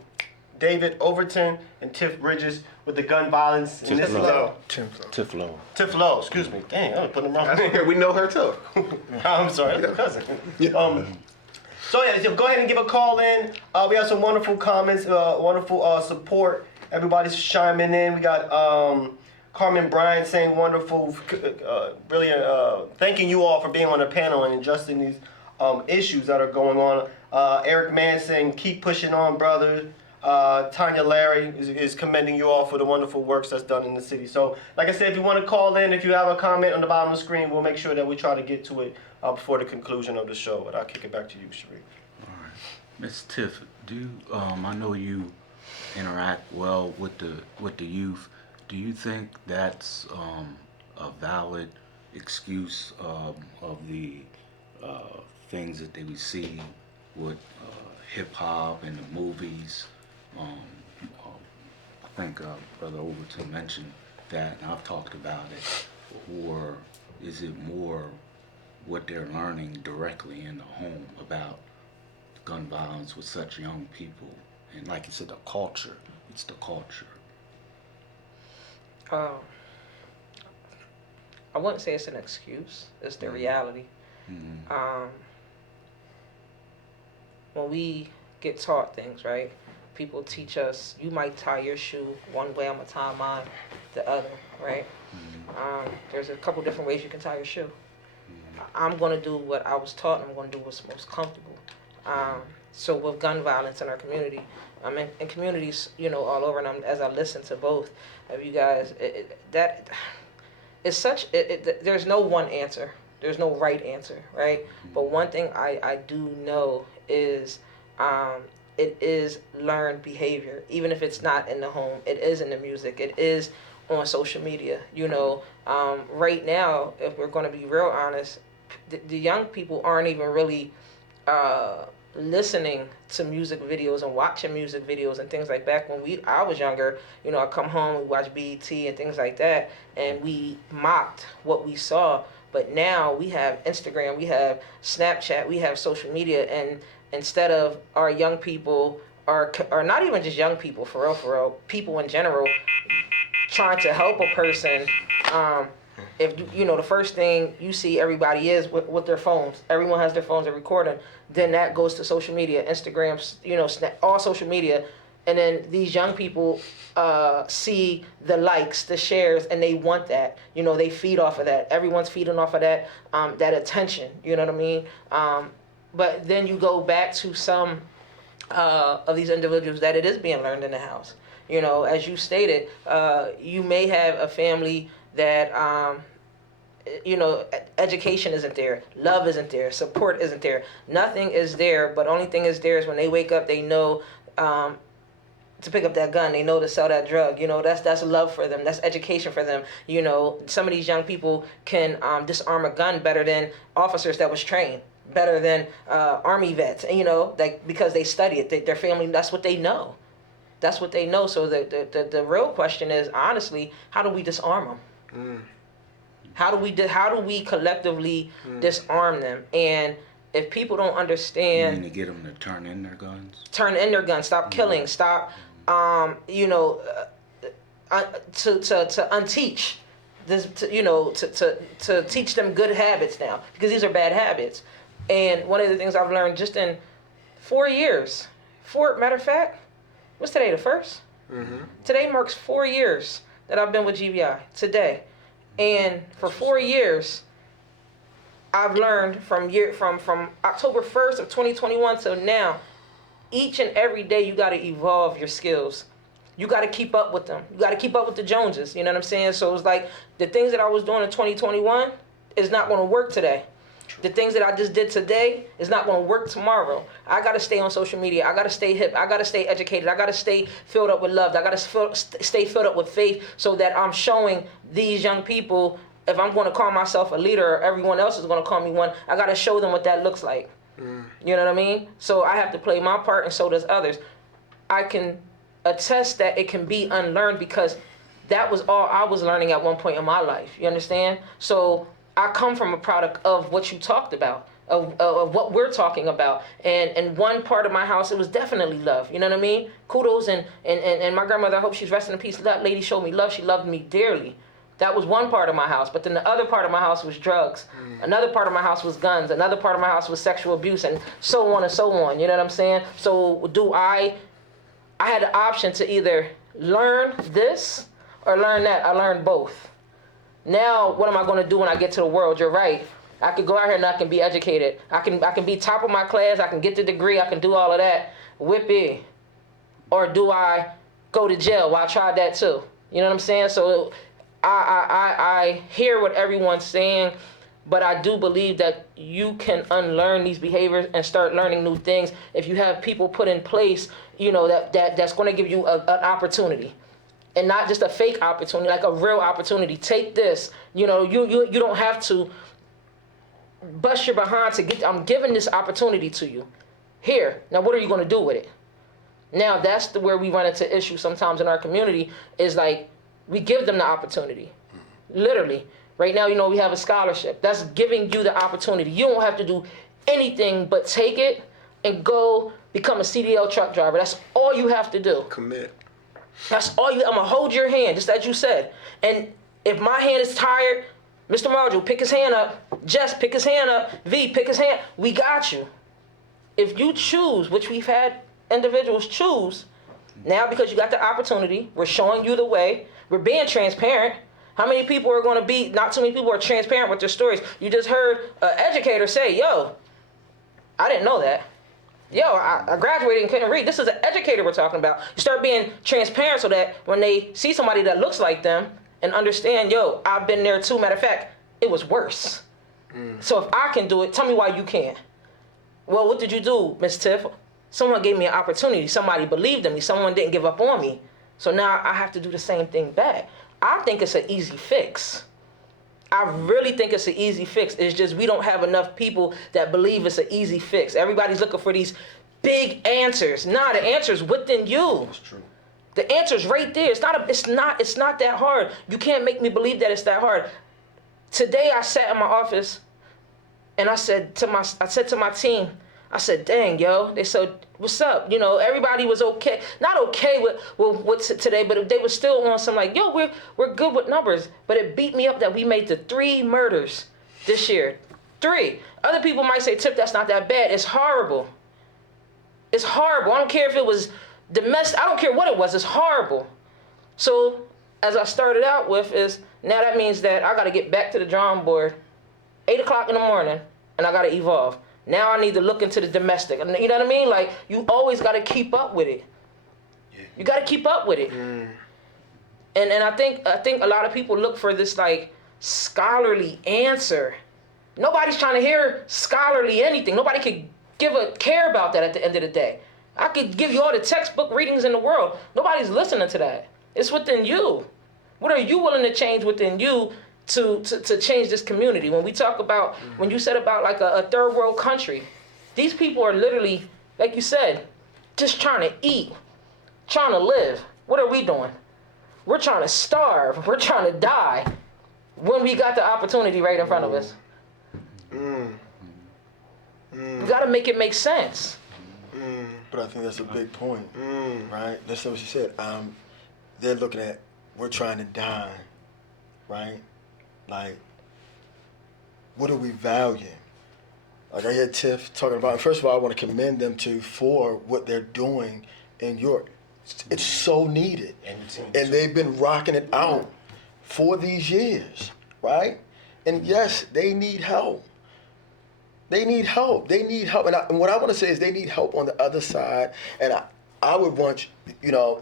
David Overton, and Tiff Bridges with the gun violence. And this is Tiff Lowe. Tiff Lowe, excuse me. Dang, I'm putting them wrong. We know her too. I'm sorry, that's my cousin. So go ahead and give a call in. We have some wonderful comments, wonderful support. Everybody's chiming in. We got Carmen Bryant saying wonderful, brilliant, thanking you all for being on the panel and adjusting these issues that are going on. Eric Mann saying keep pushing on, brother. Tanya Larry is commending you all for the wonderful works that's done in the city. So, like I said, if you want to call in, if you have a comment on the bottom of the screen, we'll make sure that we try to get to it before the conclusion of the show. But I'll kick it back to you, Shareef. All right. Ms. Tiff, I know you interact well with the youth. Do you think that's a valid excuse of the things that they see with hip hop and the movies? I think Brother Overton mentioned that, and I've talked about it. Or is it more what they're learning directly in the home about gun violence with such young people? And like you said, the culture. It's the culture. I wouldn't say it's an excuse. It's the reality. Mm-hmm. When we get taught things, right? People teach us, you might tie your shoe one way, I'm gonna tie mine the other, right? Mm-hmm. There's a couple different ways you can tie your shoe. I'm gonna do what I was taught, and I'm gonna do what's most comfortable. So with gun violence in our community, I'm in communities, all over, and as I listen to both of you guys, there's no one answer. There's no right answer, right? But one thing I do know is it is learned behavior. Even if it's not in the home, it is in the music. It is on social media. Right now, if we're going to be real honest, the young people aren't even really listening to music videos and watching music videos and things like that. When I was younger, I come home, we watch BET and things like that, and we mocked what we saw. But now we have Instagram, we have Snapchat, we have social media, and instead of our young people, or not even just young people, for real, people in general, trying to help a person, if the first thing you see everybody is with their phones. Everyone has their phones, they're recording. Then that goes to social media, Instagram, all social media. And then these young people see the likes, the shares, and they want that. They feed off of that. Everyone's feeding off of that attention. You know what I mean? But then you go back to some of these individuals that it is being learned in the house. As you stated, you may have a family that, education isn't there, love isn't there, support isn't there. Nothing is there, but only thing is there is when they wake up, they know to pick up that gun, they know to sell that drug. That's love for them, that's education for them. Some of these young people can disarm a gun better than officers that was trained, better than Army vets, because they study it. Their family, that's what they know. That's what they know. So the real question is, honestly, how do we disarm them? How do we collectively disarm them? And if people don't understand, you mean to get them to turn in their guns? Turn in their guns. Stop killing. Stop. To unteach this. To teach them good habits now, because these are bad habits. And one of the things I've learned just in 4 years. Matter of fact, what's today? The 1st. Mm-hmm. Today marks 4 years that I've been with GVI. Today. And for 4 years, I've learned from October 1st of 2021 till now, each and every day you got to evolve your skills. You got to keep up with them. You got to keep up with the Joneses. You know what I'm saying? So it's like the things that I was doing in 2021 is not going to work today. The things that I just did today is not going to work tomorrow. I got to stay on social media. I got to stay hip. I got to stay educated. I got to stay filled up with love. I got to stay filled up with faith, so that I'm showing these young people, if I'm going to call myself a leader, or everyone else is going to call me one, I got to show them what that looks like. You know what I mean? So I have to play my part, and so does others. I can attest that it can be unlearned, because that was all I was learning at one point in my life. You understand? So I come from a product of what you talked about, of what we're talking about. And in one part of my house, it was definitely love. You know what I mean? Kudos, and my grandmother, I hope she's resting in peace. That lady showed me love. She loved me dearly. That was one part of my house. But then the other part of my house was drugs. Another part of my house was guns. Another part of my house was sexual abuse, and so on and so on. You know what I'm saying? So I had the option to either learn this or learn that. I learned both. Now, what am I going to do when I get to the world? You're right. I could go out here and I can be educated. I can be top of my class. I can get the degree. I can do all of that. Whippy. or do I go to jail? Well, I tried that too. You know what I'm saying? So I hear what everyone's saying, but I do believe that you can unlearn these behaviors and start learning new things if you have people put in place, that's going to give you an opportunity. And not just a fake opportunity, like a real opportunity. Take this. You don't have to bust your behind to get. I'm giving this opportunity to you. Here. Now, what are you going to do with it? Now, that's where we run into issues sometimes in our community. Is like we give them the opportunity, literally. Right now, we have a scholarship. That's giving you the opportunity. You don't have to do anything but take it and go become a CDL truck driver. That's all you have to do. Commit. That's all I'm going to hold your hand, just as you said. And if my hand is tired, Mr. Muldrow, pick his hand up. Jess, pick his hand up. V, pick his hand. We got you. If you choose, which we've had individuals choose, now because you got the opportunity, we're showing you the way. We're being transparent. How many people are going to be, not too many people are transparent with their stories. You just heard an educator say, yo, I didn't know that. Yo, I graduated and couldn't read. This is an educator we're talking about. You start being transparent so that when they see somebody that looks like them and understand, yo, I've been there too. Matter of fact, it was worse. So if I can do it, tell me why you can't. Well, what did you do, Miss Tiff? Someone gave me an opportunity. Somebody believed in me. Someone didn't give up on me. So now I have to do the same thing back. I think it's an easy fix. I really think it's an easy fix. It's just we don't have enough people that believe it's an easy fix. Everybody's looking for these big answers. Nah, the answer's within you. That's true. The answer's right there. It's not that hard. You can't make me believe that it's that hard. Today I sat in my office and I said to my team, I said, dang, yo. They said, what's up? Everybody was okay. Not okay with what's today, but they were still on some like, yo, we're good with numbers. But it beat me up that we made the 3 murders this year. 3. Other people might say, Tip, that's not that bad. It's horrible. It's horrible. I don't care if it was domestic. I don't care what it was. It's horrible. So as I started out with is, now that means that I got to get back to the drawing board 8 o'clock in the morning and I got to evolve. Now I need to look into the domestic. You know what I mean? Like, you always got to keep up with it. Yeah. You got to keep up with it. And I think a lot of people look for this, like, scholarly answer. Nobody's trying to hear scholarly anything. Nobody could care about that at the end of the day. I could give you all the textbook readings in the world. Nobody's listening to that. It's within you. What are you willing to change within you to change this community? When we talk about, when you said about like a third world country, these people are literally, like you said, just trying to eat, trying to live. What are we doing? We're trying to starve. We're trying to die when we got the opportunity right in front of us. We got to make it make sense. But I think that's a big point, right? Listen to what you said. They're looking at, we're trying to die, right? Like, what are we valuing? Like I hear Tiff talking about, first of all, I want to commend them for what they're doing in York. It's so needed. And they've been rocking it out for these years, right? And yes, they need help. They need help. They need help. And what I want to say is they need help on the other side. And I would want,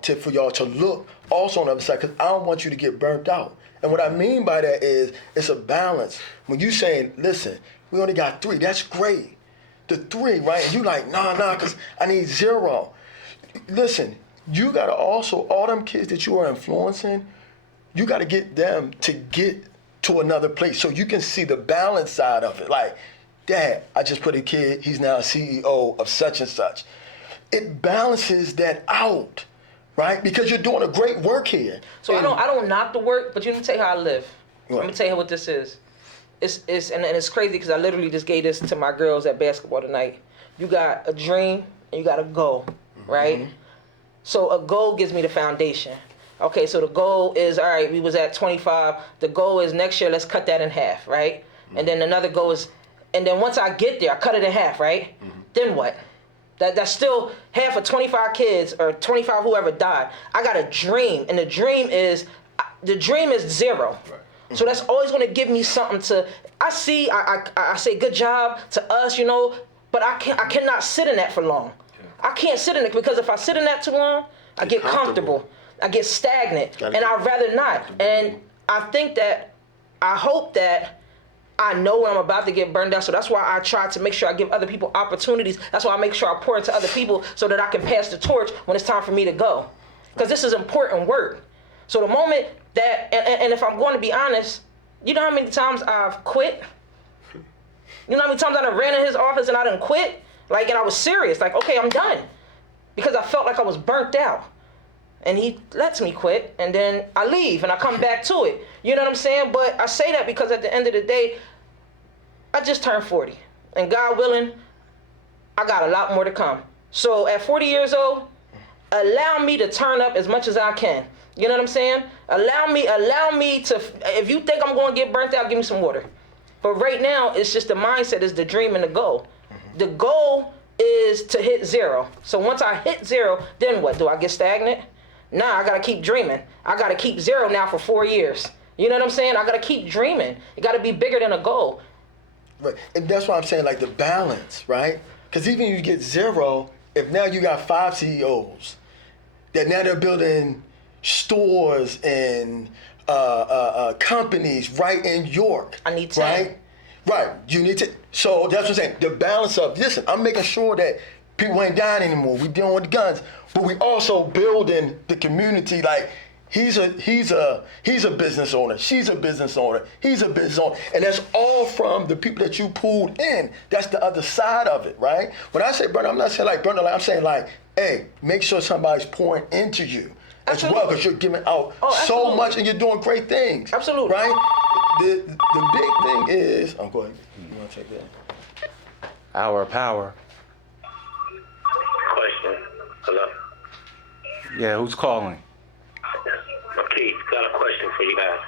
Tiff, for y'all to look also on the other side, because I don't want you to get burnt out. And what I mean by that is it's a balance. When you saying, listen, we only got 3, that's great. The 3, right? And you like, nah, because I need 0. Listen, you got to also, all them kids that you are influencing, you got to get them to get to another place so you can see the balance side of it. Like, Dad, I just put a kid, he's now a CEO of such and such. It balances that out, right? Because you're doing a great work here. So I don't knock the work, but you can tell you how I live. Right. Let me tell you what this is. It's crazy because I literally just gave this to my girls at basketball tonight. You got a dream and you got a goal, right? So a goal gives me the foundation. Okay, so the goal is, all right, we was at 25. The goal is next year, let's cut that in half, right? And then another goal is, and then once I get there, I cut it in half, right? Then what? That's still half of 25 kids or 25 whoever died. I got a dream, and the dream is 0. Right. So that's always going to give me something to. I say good job to us, but I cannot sit in that for long. I can't sit in it because if I sit in that too long, I get comfortable. I get stagnant, and I'd rather not. And I think that, I hope that I know when I'm about to get burned out, so that's why I try to make sure I give other people opportunities. That's why I make sure I pour into other people so that I can pass the torch when it's time for me to go. Because this is important work. So the moment that, and if I'm going to be honest, you know how many times I've quit? You know how many times I done ran in his office and I done quit? Like, and I was serious, like, okay, I'm done. Because I felt like I was burnt out. And he lets me quit, and then I leave, and I come back to it. You know what I'm saying? But I say that because at the end of the day, I just turned 40. And God willing, I got a lot more to come. So at 40 years old, allow me to turn up as much as I can. You know what I'm saying? Allow me to, if you think I'm going to get burnt out, give me some water. But right now, it's just the mindset, is the dream and the goal. The goal is to hit 0. So once I hit 0, then what? Do I get stagnant? Nah, I got to keep dreaming. I got to keep 0 now for 4 years. You know what I'm saying? I got to keep dreaming. It got to be bigger than a goal. Right. And that's why I'm saying, like, the balance, right? Because even if you get 0, if now you got 5 CEOs, that now they're building stores and companies right in York. I need 10. Right. You need to. So that's what I'm saying. The balance of, listen, I'm making sure that people ain't dying anymore. We dealing with the guns, but we also building the community. Like, he's a business owner. She's a business owner. He's a business owner, and that's all from the people that you pulled in. That's the other side of it, right? When I say brother, I'm not saying like brother. I'm saying like, hey, make sure somebody's pouring into you. As well, because you're giving out so much and you're doing great things. Absolutely. Right? The big thing is, go ahead. You want to take that? Hour of power. Question. Hello? Yeah, who's calling? Okay, got a question for you guys.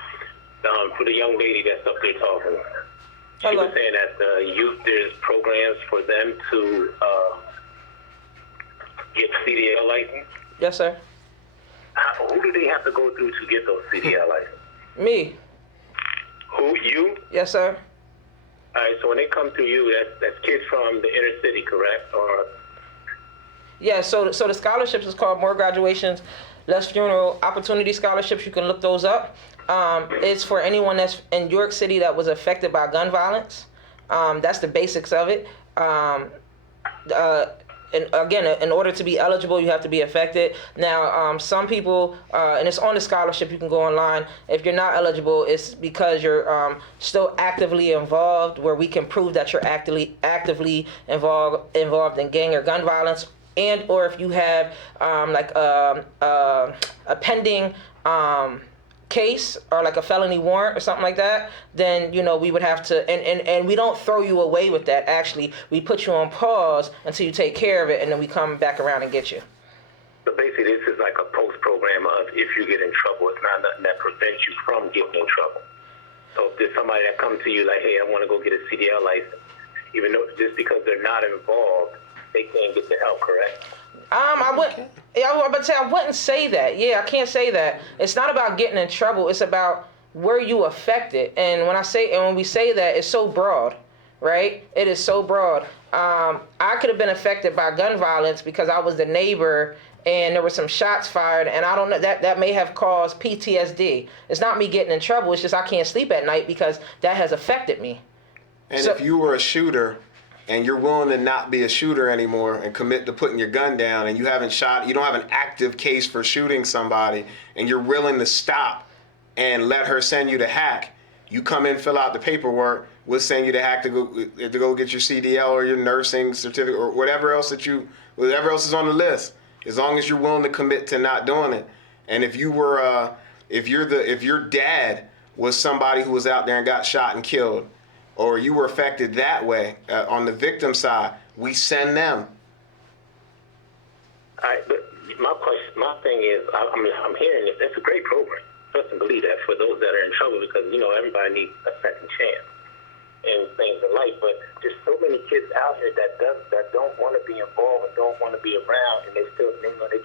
For the young lady that's up there talking. She Hello. was saying that the youth, there's programs for them to get CDL license. Yes, sir. Who do they have to go through to get those CDL license? Me. Who, you? Yes, sir. All right, so when they come to you, that's kids from the inner city, correct? Or Yeah, so the scholarships is called More Graduations, Less Funeral Opportunity Scholarships. You can look those up. It's for anyone that's in York City that was affected by gun violence. That's the basics of it. And again, in order to be eligible, you have to be affected. Now, some people, and it's on the scholarship, you can go online. If you're not eligible, it's because you're still actively involved, where we can prove that you're actively involved in gang or gun violence, and or if you have a pending case or like a felony warrant or something like that, then we would have to, and we don't throw you away with that. Actually, we put you on pause until you take care of it, and then we come back around and get you. so basically, this is like a post program of if you get in trouble, it's not nothing that prevents you from getting in trouble. So if there's somebody that comes to you like, hey, I want to go get a CDL license, even though just because they're not involved, they can't get the help, correct? I wouldn't say that. Yeah, I can't say that. It's not about getting in trouble. It's about where you affected. And when we say that, it's so broad, right? It is so broad. I could have been affected by gun violence because I was the neighbor and there were some shots fired, and I don't know, that may have caused PTSD. It's not me getting in trouble. It's just I can't sleep at night because that has affected me. And if you were a shooter and you're willing to not be a shooter anymore and commit to putting your gun down, and you don't have an active case for shooting somebody, and you're willing to stop and let her send you the hack, you come in, fill out the paperwork, we'll send you the hack to go get your CDL or your nursing certificate or whatever else is on the list, as long as you're willing to commit to not doing it. And if your dad was somebody who was out there and got shot and killed, or you were affected that way on the victim side, we send them. All right, but my thing is, I'm hearing this. That's a great program. Trust and believe that for those that are in trouble, because everybody needs a second chance in things in life. But there's so many kids out here that don't want to be involved and don't want to be around, and they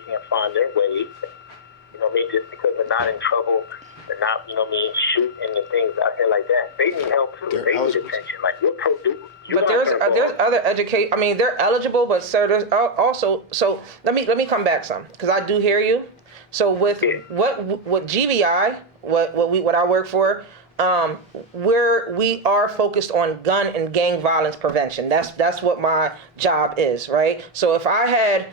can't find their way. Maybe just because they're not in trouble, and not, shooting and things out here like that. They need help too. They need attention. Like, what pro do? But there's other educate. I mean, they're eligible, but sir, there's also. So let me come back some, because I do hear you. So with what GVI, what I work for, we are focused on gun and gang violence prevention. That's what my job is, right? So if I had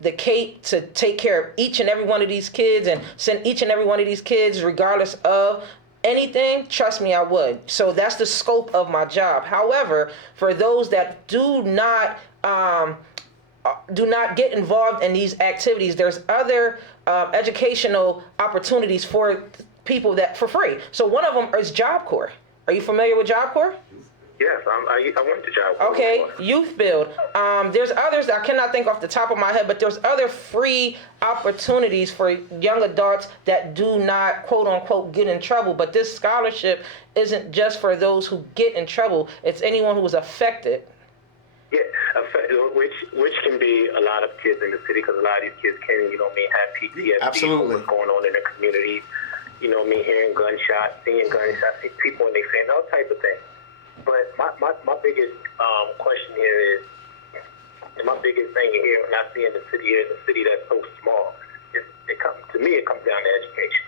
the cape to take care of each and every one of these kids and send each and every one of these kids, regardless of anything, trust me, I would. So that's the scope of my job. However, for those that do not get involved in these activities, there's other educational opportunities for people that for free. So one of them is Job Corps. Are you familiar with Job Corps? Yes, I went to Job Corps. Okay, Youth Build. There's others that I cannot think off the top of my head, but there's other free opportunities for young adults that do not, quote unquote, get in trouble. But this scholarship isn't just for those who get in trouble. It's anyone who was affected. Yeah, which can be a lot of kids in the city, because a lot of these kids can, have PTSD. Absolutely. What's going on in their communities. Hearing gunshots, seeing gunshots, see people and they saying all type of things. But my biggest question here is, and my biggest thing here when I see in the city here, the city that's so small, it comes down to education.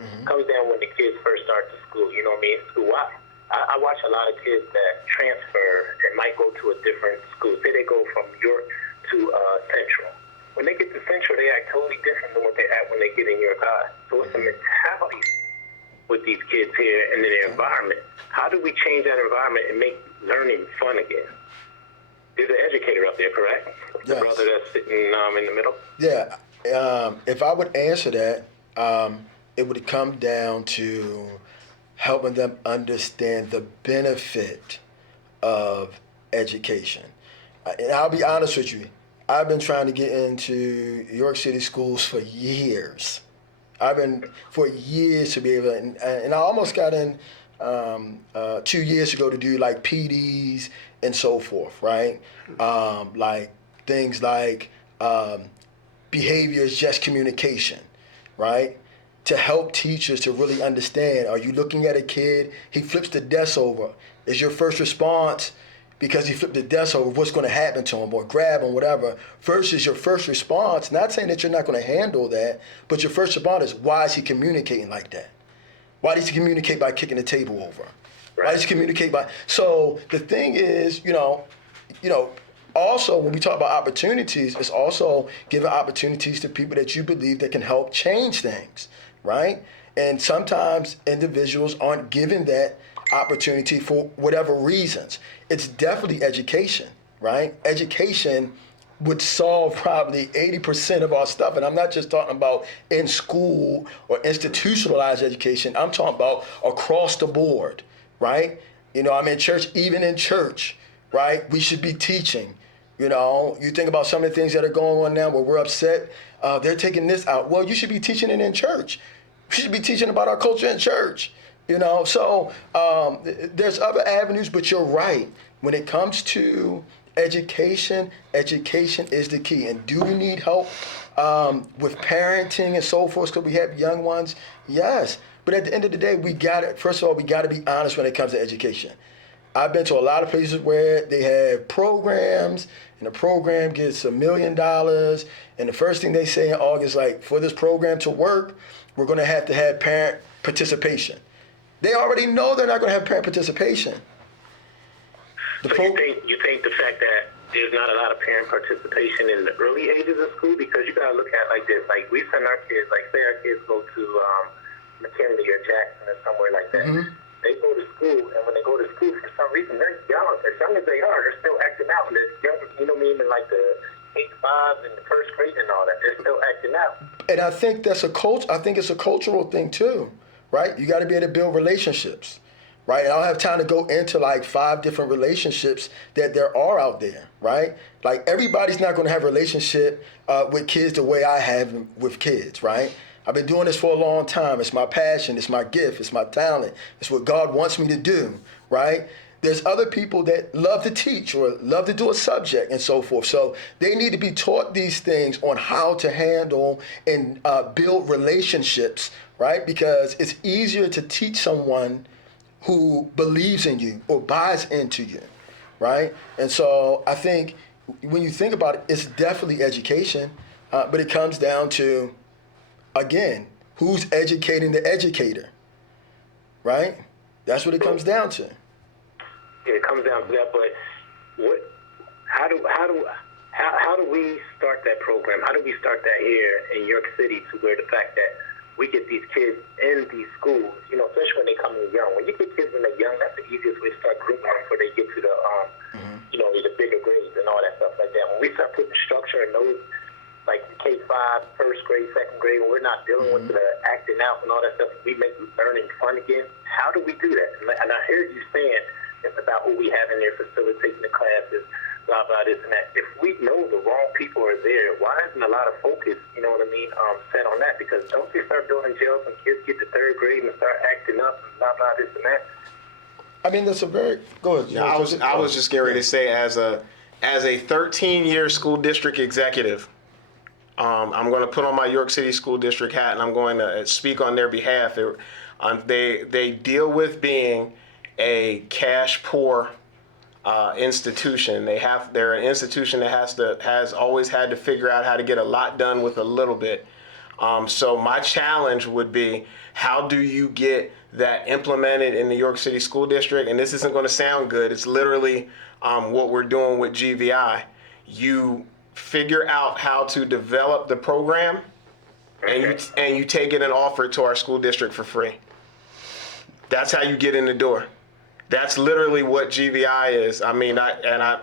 It comes down when the kids first start to school. School. I watch a lot of kids that transfer and might go to a different school. Say they go from York to Central. When they get to Central, they act totally different than what they act when they get in York High. So it's a mentality with these kids here and in their environment. How do we change that environment and make learning fun again? There's an educator up there, correct? Yes. The brother that's sitting in the middle? Yeah. If I would answer that, it would come down to helping them understand the benefit of education. And I'll be honest with you, I've been trying to get into York City schools for years. For years to be able to, and I almost got in 2 years ago to do like PDs and so forth, right? Like things like behavior is just communication, right? To help teachers to really understand, are you looking at a kid, he flips the desk over, is your first response, because he flipped the desk over, what's going to happen to him, or grab him, whatever, versus your first response, not saying that you're not going to handle that, but your first response is, why is he communicating like that? Why does he communicate by kicking the table over? Why does he communicate by, so the thing is, also when we talk about opportunities, it's also giving opportunities to people that you believe that can help change things, right? And sometimes individuals aren't given that opportunity for whatever reasons. It's definitely education, right? Education would solve probably 80% of our stuff. And I'm not just talking about in school or institutionalized education. I'm talking about across the board, right? I'm in church, even in church, right? We should be teaching. You think about some of the things that are going on now where we're upset. They're taking this out. Well, you should be teaching it in church. You should be teaching about our culture in church. So there's other avenues, but you're right. When it comes to education is the key. And do we need help with parenting and so forth because we have young ones? Yes. But at the end of the day, first of all, we got to be honest when it comes to education. I've been to a lot of places where they have programs, and the program gets $1 million, and the first thing they say in August, like, for this program to work, we're going to have parent participation. They already know they're not going to have parent participation. You think the fact that there's not a lot of parent participation in the early ages of school? Because you got to look at it like this. Like, we send our kids, like, say our kids go to McKinley or Jackson or somewhere like that. Mm-hmm. They go to school, and when they go to school, for some reason, they're young. As young as they are, they're still acting out. And they're young, in like the 8-5 and the first grade and all that. They're still acting out. And I think it's a cultural thing too, right? You got to be able to build relationships, right? And I don't have time to go into like 5 different relationships that there are out there, right? Like, everybody's not going to have a relationship with kids the way I have with kids, right? I've been doing this for a long time. It's my passion. It's my gift. It's my talent. It's what God wants me to do, right? There's other people that love to teach or love to do a subject and so forth. So they need to be taught these things on how to handle and build relationships, right? Because it's easier to teach someone who believes in you or buys into you, right? And so I think when you think about it, it's definitely education, but it comes down to, again, who's educating the educator, right? That's what it comes down to. Yeah, it comes down to that. But how do we start that program? How do we start that here in York City, to where the fact that we get these kids in these schools, especially when they come in young. When you get kids when they're young, that's the easiest way to start grooming them before they get to the the bigger grades and all that stuff like that. When we start putting structure in those, like K-5, first grade, second grade, when we're not dealing with the acting out and all that stuff, we make learning fun again. How do we do that? And I heard you saying it's about who we have in there facilitating the classes, blah, blah, this and that. If we know the wrong people are there, why isn't a lot of focus, set on that? Because don't they start building jails when kids get to third grade and start acting up and blah, blah, this and that? I mean, that's a very good. Yeah, I was just getting ready to say, as a 13-year school district executive, I'm going to put on my York City School District hat, and I'm going to speak on their behalf. They deal with being a cash poor institution. They're an institution that has always had to figure out how to get a lot done with a little bit. So my challenge would be, how do you get that implemented in the York City School District? And this isn't going to sound good. It's literally what we're doing with GVI. You figure out how to develop the program, and you take it and offer it to our school district for free. That's how you get in the door. That's literally what GVI is. I mean, I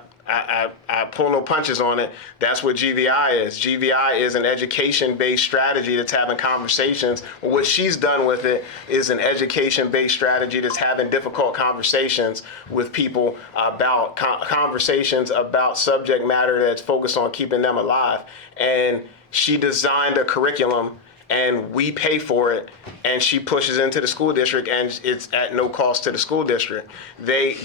pull no punches on it. That's what GVI is. GVI is an education-based strategy that's having conversations. What she's done with it is an education-based strategy that's having difficult conversations with people about conversations about subject matter that's focused on keeping them alive. And she designed a curriculum, and we pay for it, and she pushes into the school district, and it's at no cost to the school district.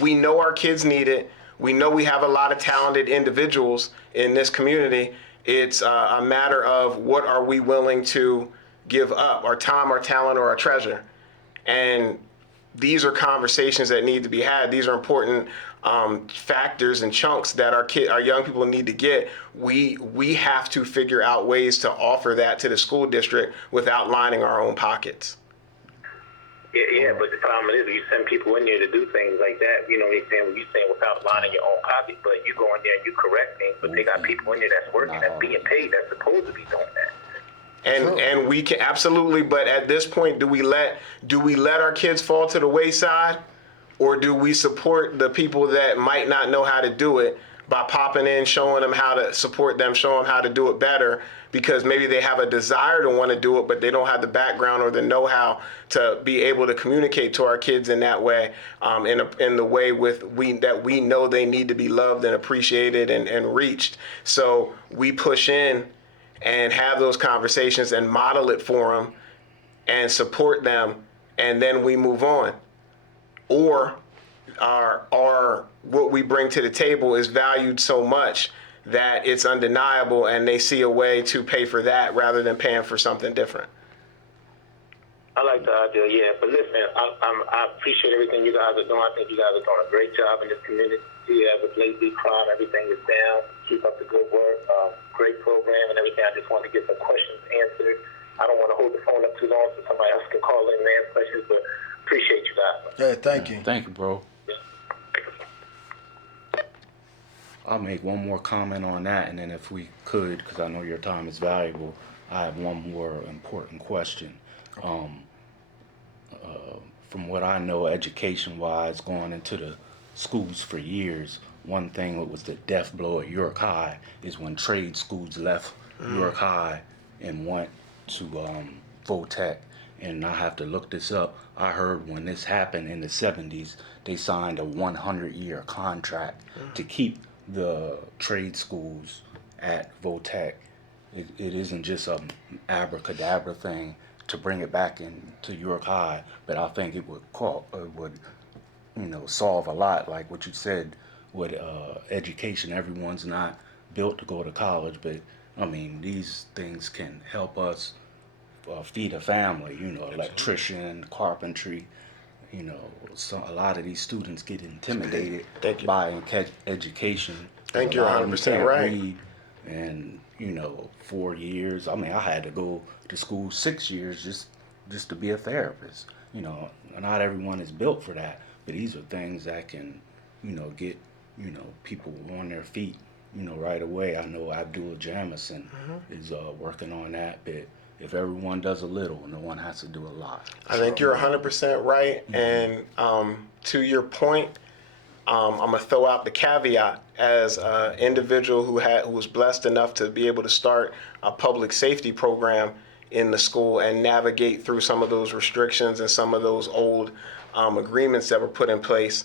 We know our kids need it. We know we have a lot of talented individuals in this community. It's a matter of, what are we willing to give up, our time, our talent, or our treasure? And these are conversations that need to be had. These are important factors and chunks that our young people need to get. We have to figure out ways to offer that to the school district without lining our own pockets. Yeah, but the problem is, you send people in there to do things like that. You saying without lining your own pocket, but you go in there and you correct things, but they got people in there that's working, that's being paid, that's supposed to be doing that. And we can absolutely, but at this point, do we let our kids fall to the wayside, or do we support the people that might not know how to do it by popping in, showing them how to support them, showing them how to do it better, because maybe they have a desire to want to do it, but they don't have the background or the know-how to be able to communicate to our kids in that way, in the way that we know they need to be loved and appreciated and reached. So we push in and have those conversations and model it for them and support them, and then we move on. Or what we bring to the table is valued so much that it's undeniable, and they see a way to pay for that rather than paying for something different. I like the idea, yeah. But listen, I appreciate everything you guys are doing. I think you guys are doing a great job in this community. With lately crime, everything is down. Keep up the good work. Great program and everything. I just wanted to get some questions answered. I don't want to hold the phone up too long so somebody else can call in and ask questions, but appreciate you guys. Yeah, thank you. Thank you, bro. I'll make one more comment on that, and then if we could, because I know your time is valuable, I have one more important question. From what I know, education-wise, going into the schools for years, one thing that was the death blow at York High is when trade schools left York High and went to Votech. And I have to look this up. I heard when this happened in the 70s, they signed a 100-year contract to keep the trade schools at Votech. It isn't just an abracadabra thing to bring it back into York High, but I think it would solve a lot. Like what you said with education, everyone's not built to go to college, but I mean, these things can help us feed a family, electrician, carpentry. So a lot of these students get intimidated Thank you. by education. Thank A you, lot of them 100% can't right. read, and 4 years. I mean, I had to go to school 6 years just to be a therapist. Not everyone is built for that, but these are things that can, get people on their feet, right away. I know Abdul Jamison is working on that, but if everyone does a little, no one has to do a lot. I think you're 100% right. And to your point, I'm gonna throw out the caveat as an individual who was blessed enough to be able to start a public safety program in the school and navigate through some of those restrictions and some of those old agreements that were put in place.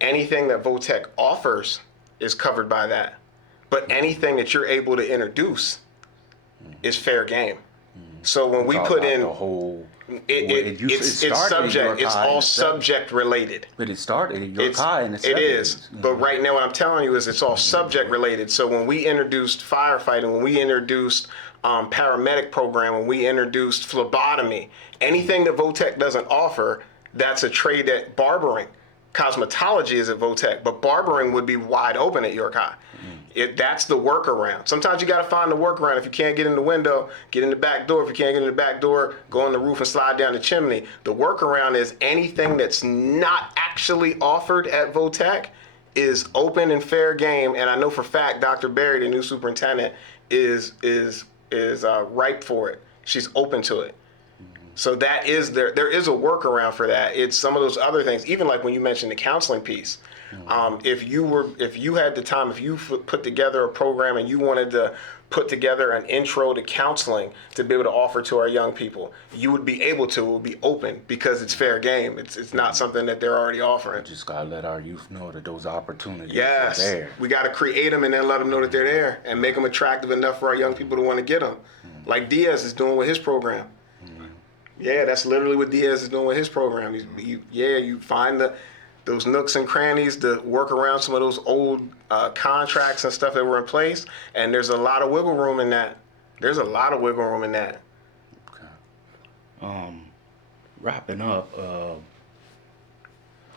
Anything that VOTEC offers is covered by that, but anything that you're able to introduce is fair game. So when we put in the whole, it's subject. It's all subject related. But it started in your car in the 70s. It is. But right now what I'm telling you is it's all subject related. So when we introduced firefighting, when we introduced paramedic program, when we introduced phlebotomy, anything that VOTEC doesn't offer, that's a trade at barbering. Cosmetology is at VOTEC, but barbering would be wide open at York High. That's the workaround. Sometimes you got to find the workaround. If you can't get in the window, get in the back door. If you can't get in the back door, go on the roof and slide down the chimney. The workaround is anything that's not actually offered at VOTEC is open and fair game. And I know for a fact Dr. Berry, the new superintendent, is ripe for it. She's open to it. So that is there is a workaround for that. It's some of those other things, even like when you mentioned the counseling piece. If you had the time, if you put together a program and you wanted to put together an intro to counseling to be able to offer to our young people, you would be able to. It would be open because it's fair game. It's not something that they're already offering. Just gotta let our youth know that those opportunities are Yes, there. we got to create them and then let them know that they're there and make them attractive enough for our young people to want to get them. Like Diaz is doing with his program. Yeah, that's literally what Diaz is doing with his program. You find those nooks and crannies to work around some of those old contracts and stuff that were in place, and there's a lot of wiggle room in that. Okay. Wrapping up, a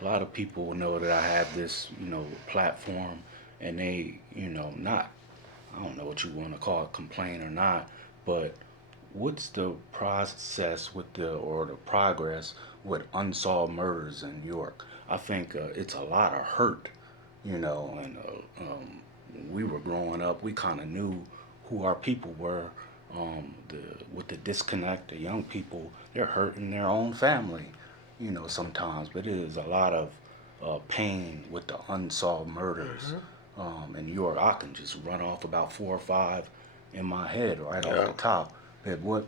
lot of people know that I have this, platform, and they, I don't know what you want to call it, complain or not, but what's the process with the progress with unsolved murders in York? I think it's a lot of hurt, and we were growing up, we kind of knew who our people were. With the disconnect, the young people, they're hurting their own family, sometimes, but it is a lot of pain with the unsolved murders. In York, I can just run off about 4 or 5 in my head right off the top. But what,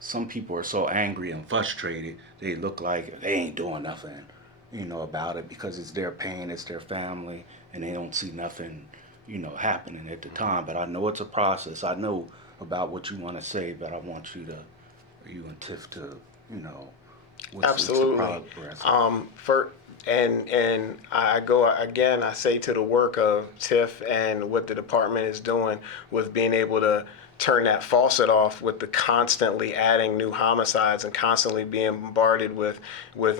some people are so angry and frustrated, they look like they ain't doing nothing, about it because it's their pain, it's their family, and they don't see nothing, happening at the time. But I know it's a process. I know about what you want to say, but I want you and Tiff to, Absolutely. What's the progress? And I go again, I say to the work of Tiff and what the department is doing with being able to turn that faucet off with the constantly adding new homicides and constantly being bombarded with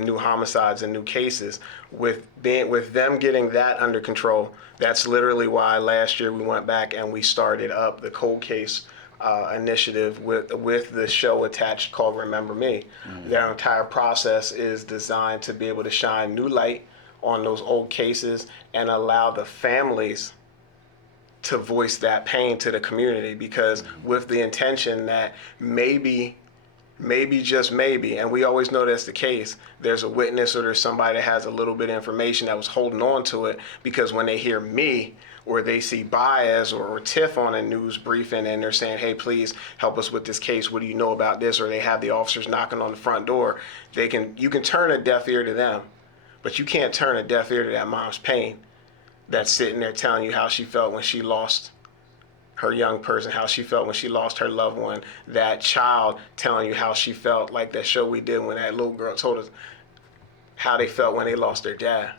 new homicides and new cases, with them getting that under control. That's literally why last year we went back and we started up the cold case initiative with the show attached called Remember Me. Their entire process is designed to be able to shine new light on those old cases and allow the families to voice that pain to the community, because with the intention that maybe just maybe, and we always know that's the case, there's a witness or there's somebody that has a little bit of information that was holding on to it, because when they hear me or they see Baez or Tiff on a news briefing and they're saying, hey, please help us with this case, what do you know about this? Or they have the officers knocking on the front door, you can turn a deaf ear to them, but you can't turn a deaf ear to that mom's pain that's sitting there telling you how she felt when she lost her young person, how she felt when she lost her loved one, that child telling you how she felt, like that show we did when that little girl told us how they felt when they lost their dad.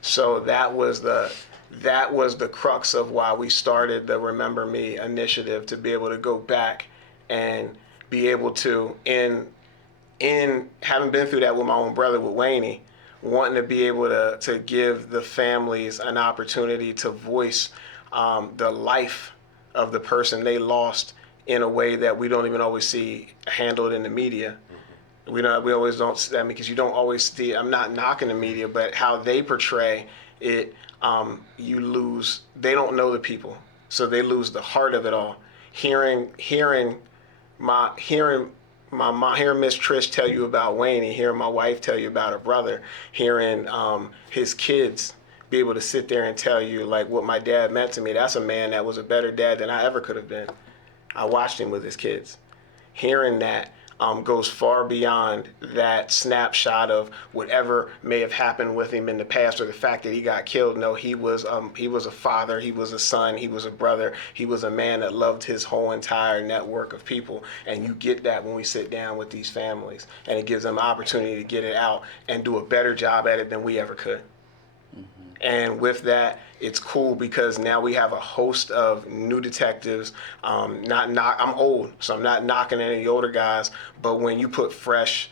So that was the crux of why we started the Remember Me initiative, to be able to go back and be able to, in having been through that with my own brother, with Wayne, wanting to be able to give the families an opportunity to voice the life of the person they lost in a way that we don't even always see handled in the media. We always don't, because you don't always see, I'm not knocking the media, but how they portray it, you lose, they don't know the people, so they lose the heart of it all. Hearing Miss Trish tell you about Wayne, hearing my wife tell you about her brother, hearing his kids be able to sit there and tell you like what my dad meant to me. That's a man that was a better dad than I ever could have been. I watched him with his kids. Hearing that goes far beyond that snapshot of whatever may have happened with him in the past, or the fact that he got killed. No, he was a father, he was a son, he was a brother, he was a man that loved his whole entire network of people. And you get that when we sit down with these families, and it gives them an opportunity to get it out and do a better job at it than we ever could. And with that, it's cool because now we have a host of new detectives. I'm old, so I'm not knocking any of the older guys, but when you put fresh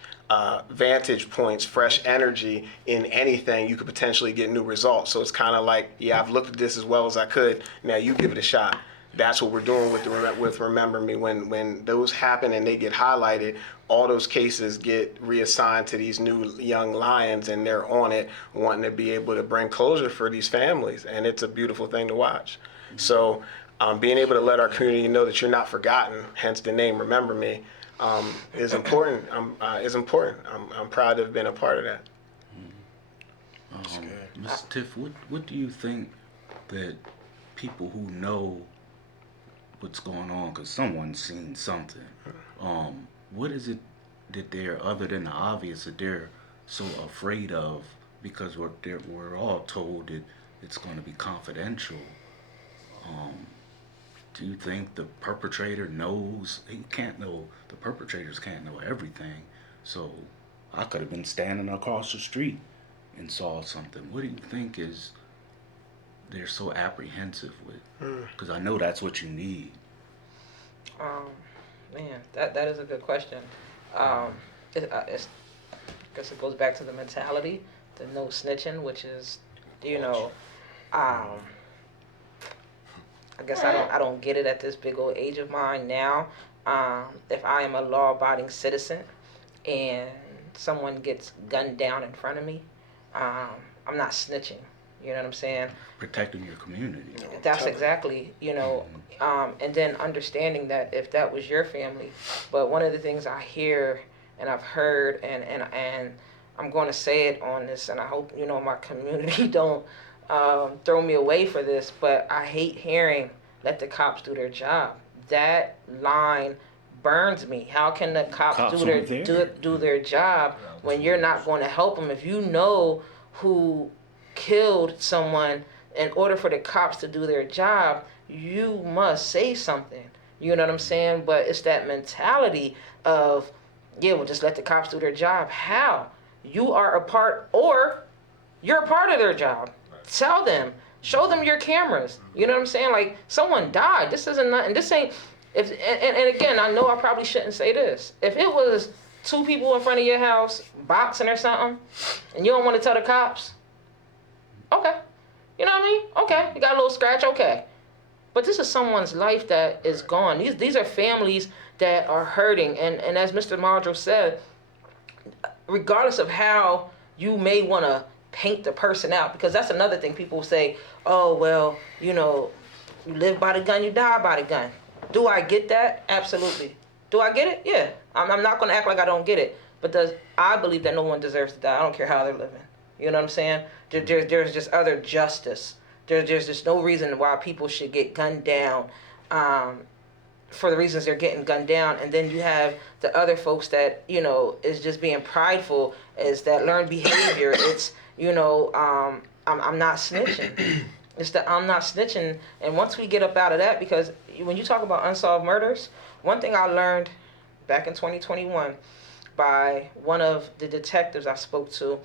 vantage points, fresh energy in anything, you could potentially get new results. So it's kind of like, yeah, I've looked at this as well as I could. Now you give it a shot. That's what we're doing with Remember Me. When those happen and they get highlighted, all those cases get reassigned to these new young lions, and they're on it, wanting to be able to bring closure for these families, and it's a beautiful thing to watch. So being able to let our community know that you're not forgotten, hence the name Remember Me, is important. I'm proud to have been a part of that. Ms. Tiff, what do you think that people who know what's going on, because someone's seen something, what is it that they're, other than the obvious, that they're so afraid of? Because we're all told that it's going to be confidential. Do you think the perpetrator knows? The perpetrators can't know everything. So I could have been standing across the street and saw something. What do you think is they're so apprehensive with? Because I know that's what you need. Man, that is a good question. I guess it goes back to the mentality, the no snitching, which is, I guess I don't get it at this big old age of mine now. If I am a law-abiding citizen and someone gets gunned down in front of me, I'm not snitching. You know what I'm saying? Protecting your community. That's exactly, and then understanding that if that was your family. But one of the things I hear and I've heard, and I'm going to say it on this, and I hope, my community don't throw me away for this, but I hate hearing, let the cops do their job. That line burns me. How can the cops do their job when you're not going to help them? If you know who killed someone, in order for the cops to do their job, you must say something. You know what I'm saying? But it's that mentality of, yeah, well, just let the cops do their job. How? You are a part, or you're a part of their job. Tell them. Show them your cameras. You know what I'm saying? Like, someone died. This isn't nothing. This ain't, and again, I know I probably shouldn't say this. If it was 2 people in front of your house boxing or something, and you don't want to tell the cops, okay. You know what I mean? Okay. You got a little scratch, okay. But this is someone's life that is gone. These are families that are hurting. And as Mr. Muldrow said, regardless of how you may want to paint the person out, because that's another thing people say, oh, well, you live by the gun, you die by the gun. Do I get that? Absolutely. Do I get it? Yeah. I'm not going to act like I don't get it. But I believe that no one deserves to die. I don't care how they're living. You know what I'm saying? There's just other justice. There's just no reason why people should get gunned down for the reasons they're getting gunned down. And then you have the other folks that, is just being prideful, is that learned behavior. It's, I'm not snitching. It's the I'm not snitching. And once we get up out of that, because when you talk about unsolved murders, one thing I learned back in 2021 by one of the detectives I spoke to,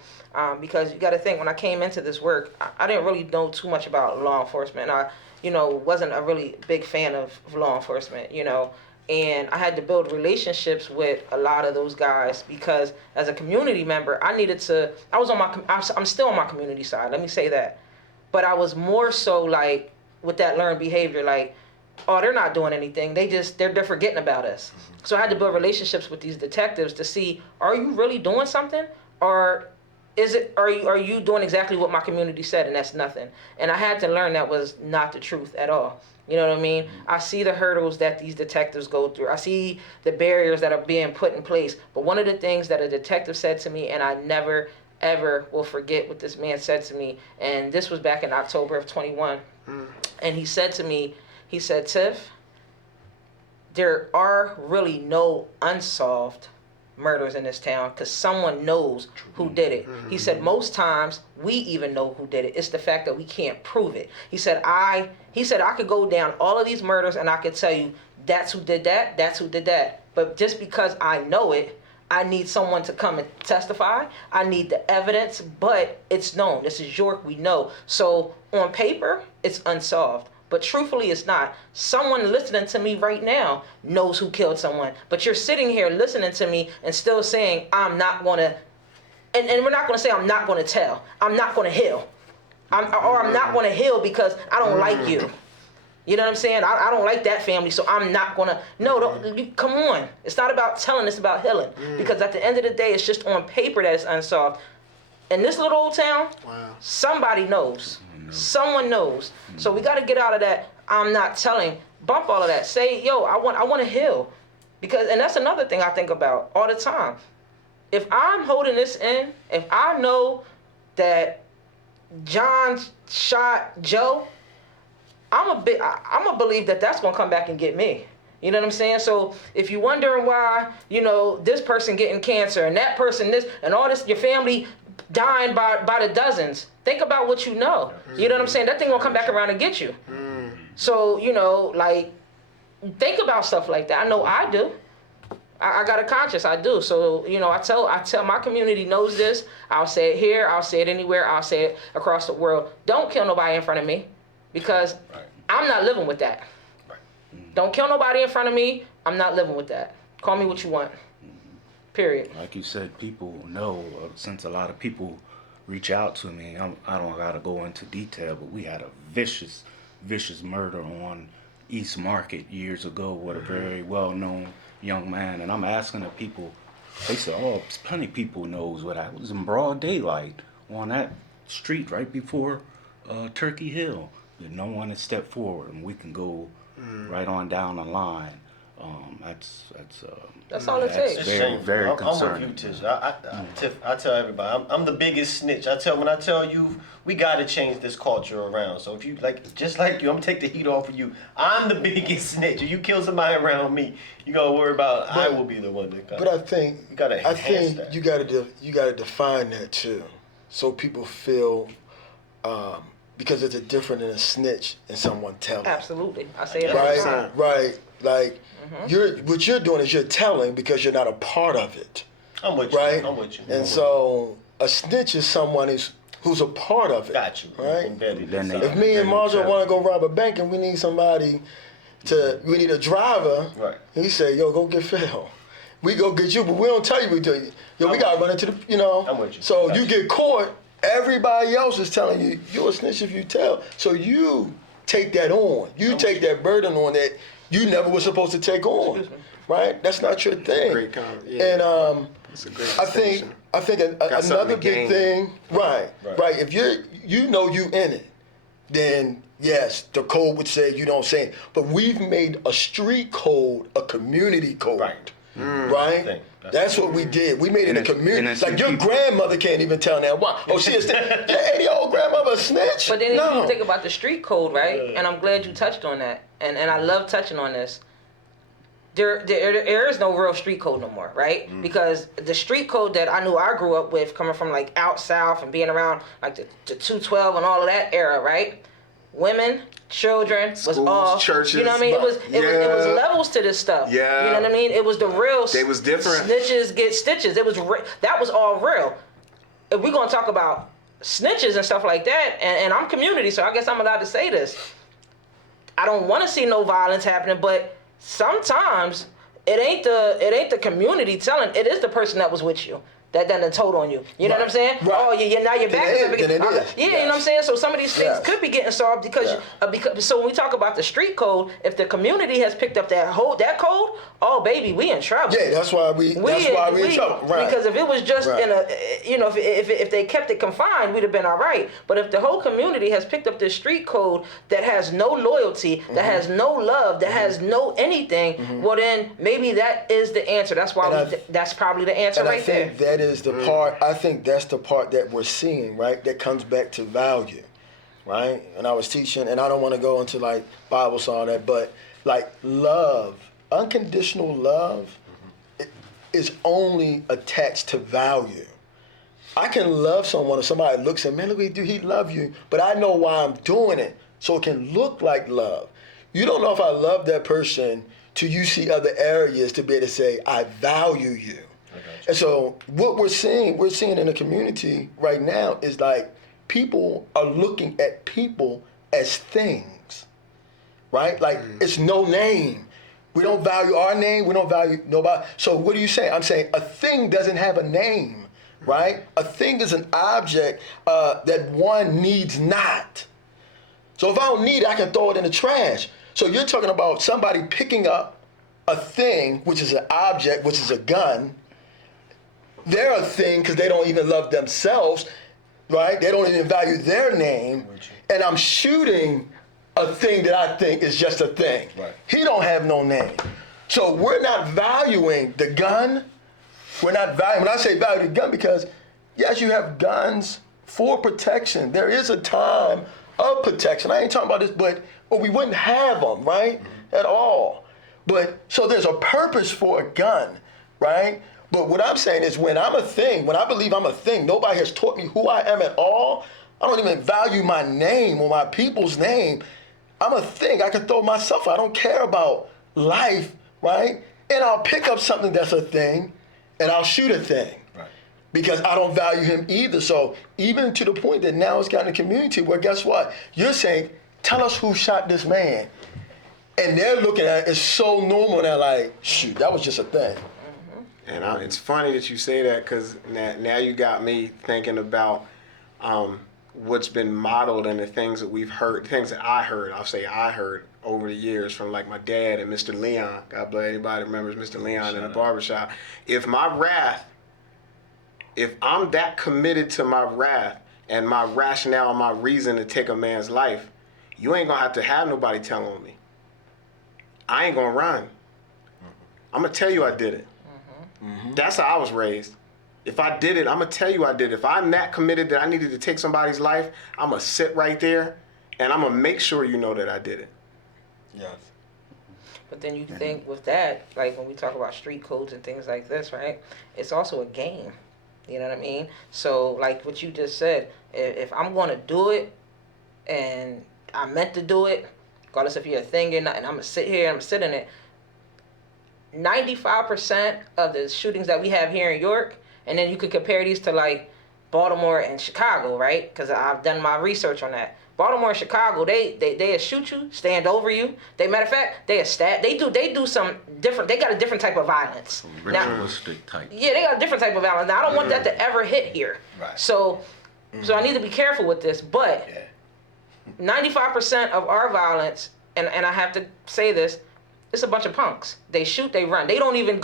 because you got to think, when I came into this work, I didn't really know too much about law enforcement. I, wasn't a really big fan of law enforcement, and I had to build relationships with a lot of those guys because as a community member, I'm still on my community side, let me say that. But I was more so like with that learned behavior, like, oh, they're not doing anything. They're forgetting about us. So I had to build relationships with these detectives to see, are you really doing something? Or are you doing exactly what my community said and that's nothing? And I had to learn that was not the truth at all. You know what I mean? I see the hurdles that these detectives go through. I see the barriers that are being put in place. But one of the things that a detective said to me, and I never, ever will forget what this man said to me, and this was back in October of 21. And he said to me, he said, Tiff, there are really no unsolved murders in this town because someone knows who did it. He said, most times we even know who did it. It's the fact that we can't prove it. He said, I could go down all of these murders and I could tell you that's who did that, that's who did that. But just because I know it, I need someone to come and testify. I need the evidence, but it's known. This is York, we know. So on paper, it's unsolved. But truthfully, it's not. Someone listening to me right now knows who killed someone. But you're sitting here listening to me and still saying, I'm not going to, and we're not going to say I'm not going to tell. I'm not going to heal. I'm not going to heal because I don't like you. You know what I'm saying? I don't like that family, so I'm not going to. No, come on. It's not about telling, it's about healing. Because at the end of the day, it's just on paper that it's unsolved. In this little old town, somebody knows. Someone knows. So we got to get out of that I'm not telling. Bump all of that. Say, yo, I want to heal. Because, and that's another thing I think about all the time. If I'm holding this in, if I know that John shot Joe, I'm gonna believe that that's gonna come back and get me. You know what I'm saying? So if you're wondering why, this person getting cancer and that person this and all this, your family dying by the dozens, think about what you know. You know what I'm saying? That thing gonna come back around and get you. So, think about stuff like that. I know I do. I got a conscience, I do. So, I tell my community knows this. I'll say it here, I'll say it anywhere, I'll say it across the world. Don't kill nobody in front of me because I'm not living with that. Don't kill nobody in front of me. I'm not living with that. Call me what you want. Period. Like you said, people know, since a lot of people reach out to me, I don't gotta go into detail, but we had a vicious murder on East Market years ago with a very well-known young man, and I'm asking the people, they said, oh, plenty of people knows what happened. It was in broad daylight on that street right before Turkey Hill. But no one has stepped forward, and we can go right on down the line. That's all it takes. Very concerning. I'm with you, Tiff. I tell everybody, I'm the biggest snitch. When I tell you, we got to change this culture around. So if you just like you, I'm gonna take the heat off of you. I'm the biggest snitch. If you kill somebody around me, you gotta worry about I will be the one that. But I think you gotta that. you gotta define that too, so people feel. Because it's a different than a snitch and someone telling. Absolutely, I say it all the time. Right. Like what you're doing is you're telling because you're not a part of it. I'm with you. Right. I'm with you. And so a snitch is someone who's a part of it. Got you. Right. If me and Muldrow want to go rob a bank and we need somebody we need a driver. Right. He say, yo, go get Phil. We go get you, but we don't tell you we do it. Yo, we gotta run into the. I'm with you. So you get caught. Everybody else is telling you, you're a snitch if you tell. So you take that on. You take that burden on that you never were supposed to take on. Right? That's not your thing. Great comment. Yeah. And It's a great I think another big thing, right. If you know you in it, then yes, the code would say you don't say it. But we've made a street code a community code. Right? That's what we did. We made it a community. Like your grandmother can't even tell now. Why? Oh, she is. Your 80-year-old grandmother a snitch. But then if you think about the street code, right? And I'm glad you touched on that. And I love touching on this. There is no real street code no more, right? Because the street code that I knew I grew up with, coming from like out south and being around like the 212 and all of that era, right? women, children, was Schools, all churches, you know what I mean? It was yeah. levels to this stuff. Yeah. You know what I mean? It was the real They was different. Snitches get stitches. It was that was all real. If we're gonna talk about snitches and stuff like that, and I'm community, so I guess I'm allowed to say this. I don't want to see no violence happening, but sometimes it ain't the community telling. It is the person that was with you that done told on you. You know what I'm saying? Right. Oh, now you're back. Then it is. Yeah, Yes. you know what I'm saying? So some of these things Yes. could be getting solved because so when we talk about the street code, if the community has picked up that code, oh baby, we in trouble. Yeah, that's why we in trouble. Right. Because if it was just Right. in a, if they kept it confined, we'd have been all right. But if the whole community has picked up this street code that has no loyalty, that has no love, that has no anything, well then maybe that is the answer. That's why that's probably the answer And right I think there. that is the part. I think that's the part that we're seeing, right? That comes back to value, right? And I was teaching, and I don't want to go into like Bibles and all that, but like love, unconditional love, is only attached to value. I can love someone, if somebody looks at me, man, look what he do, he love you, but I know why I'm doing it, so it can look like love. You don't know if I love that person till you see other areas to be able to say, I value you. And so what we're seeing in the community right now is like people are looking at people as things, right? Like it's no name. We don't value our name. We don't value nobody. So what are you saying? I'm saying a thing doesn't have a name, right? A thing is an object that one needs not. So if I don't need it, I can throw it in the trash. So you're talking about somebody picking up a thing, which is an object, which is a gun. They're a thing because they don't even love themselves, right? They don't even value their name. And I'm shooting a thing that I think is just a thing. Right. He don't have no name. So we're not valuing the gun. We're not valuing, when I say value the gun, because yes, you have guns for protection. There is a time of protection. I ain't talking about this, but we wouldn't have them, right? At all. But so there's a purpose for a gun, right? But what I'm saying is when I'm a thing, when I believe I'm a thing, nobody has taught me who I am at all. I don't even value my name or my people's name. I'm a thing. I can throw myself. I don't care about life, right? And I'll pick up something that's a thing and I'll shoot a thing. Right. Because I don't value him either. So even to the point that now it's gotten a community where guess what? You're saying, tell us who shot this man. And they're looking at it, it's so normal. They're like, shoot, that was just a thing. And it's funny that you say that because now you got me thinking about what's been modeled and the things that we've heard, things that I heard over the years from like my dad and Mr. Leon. God bless anybody that remembers Mr. Leon in the barbershop. If I'm that committed to my wrath and my rationale and my reason to take a man's life, you ain't gonna have nobody tell on me. I ain't gonna run. I'm gonna tell you I did it. That's how I was raised. If I did it, I'm gonna tell you I did it. If I'm that committed that I needed to take somebody's life, I'm gonna sit right there and I'm gonna make sure you know that I did it. Yes. But then you think with that, like when we talk about street codes and things like this, right? It's also a game. You know what I mean? So like what you just said, if I'm gonna do it and I meant to do it, regardless if you're a thing or not, and I'm gonna sit here and I'm gonna sit in it, 95% of the shootings that we have here in York, and then you could compare these to like Baltimore and Chicago, right? Because I've done my research on that. Baltimore and Chicago, they shoot you, stand over you. Matter of fact, they do some different. They got a different type of violence. Ritualistic type. Yeah, they got a different type of violence. Now I don't want that to ever hit here. Right. So I need to be careful with this. But 95% of our violence, and I have to say this, it's a bunch of punks. They shoot, they run. They don't even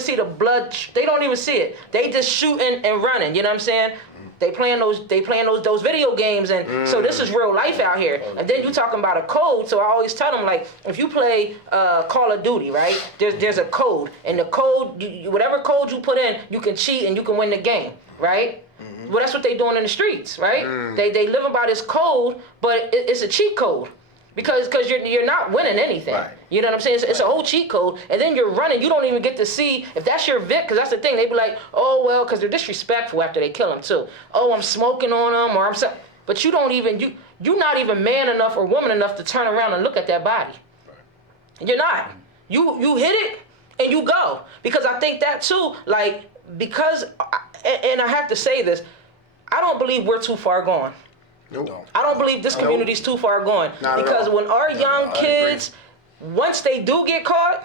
see the blood. They don't even see it. They just shooting and running. You know what I'm saying? They playing those video games, and so this is real life out here. And then you talking about a code. So I always tell them, like, if you play Call of Duty, right? There's a code, and the code, whatever code you put in, you can cheat and you can win the game, right? Well, that's what they doing in the streets, right? They living by this code, but it's a cheat code. Because you're not winning anything. Right. You know what I'm saying? It's a whole cheat code. And then you're running. You don't even get to see if that's your Vic. Because that's the thing. They be like, oh, well, because they're disrespectful after they kill him, too. Oh, I'm smoking on them. Or but you don't even, you're not even man enough or woman enough to turn around and look at that body. You're not. You hit it and you go. Because I think that too, like, because, and I have to say this, I don't believe we're too far gone. Nope. I don't believe this community's too far gone. Not at Because all. when our young kids, once they do get caught,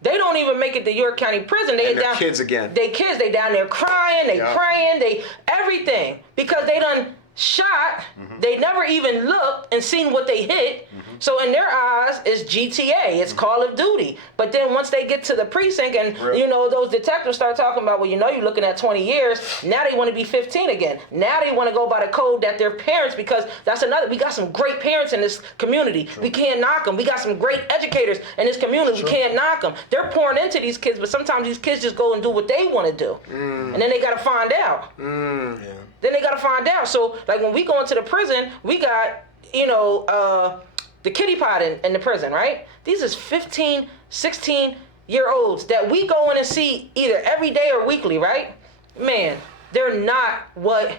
they don't even make it to York County Prison. And they're kids again. They kids, they down there crying, they praying, they everything. Because they done shot, they never even looked and seen what they hit. So in their eyes, it's GTA, it's Call of Duty. But then once they get to the precinct and, you know, those detectives start talking about, well, you know, you're looking at 20 years, now they want to be 15 again. Now they want to go by the code that their parents, because that's another, we got some great parents in this community. We can't knock them. We got some great educators in this community. We can't knock them. They're pouring into these kids, but sometimes these kids just go and do what they want to do. And then they got to find out. Then they got to find out. So, like, when we go into the prison, we got, you know, the kiddie pot in the prison, right? These is 15, 16-year-olds that we go in and see either every day or weekly, right? Man, they're not what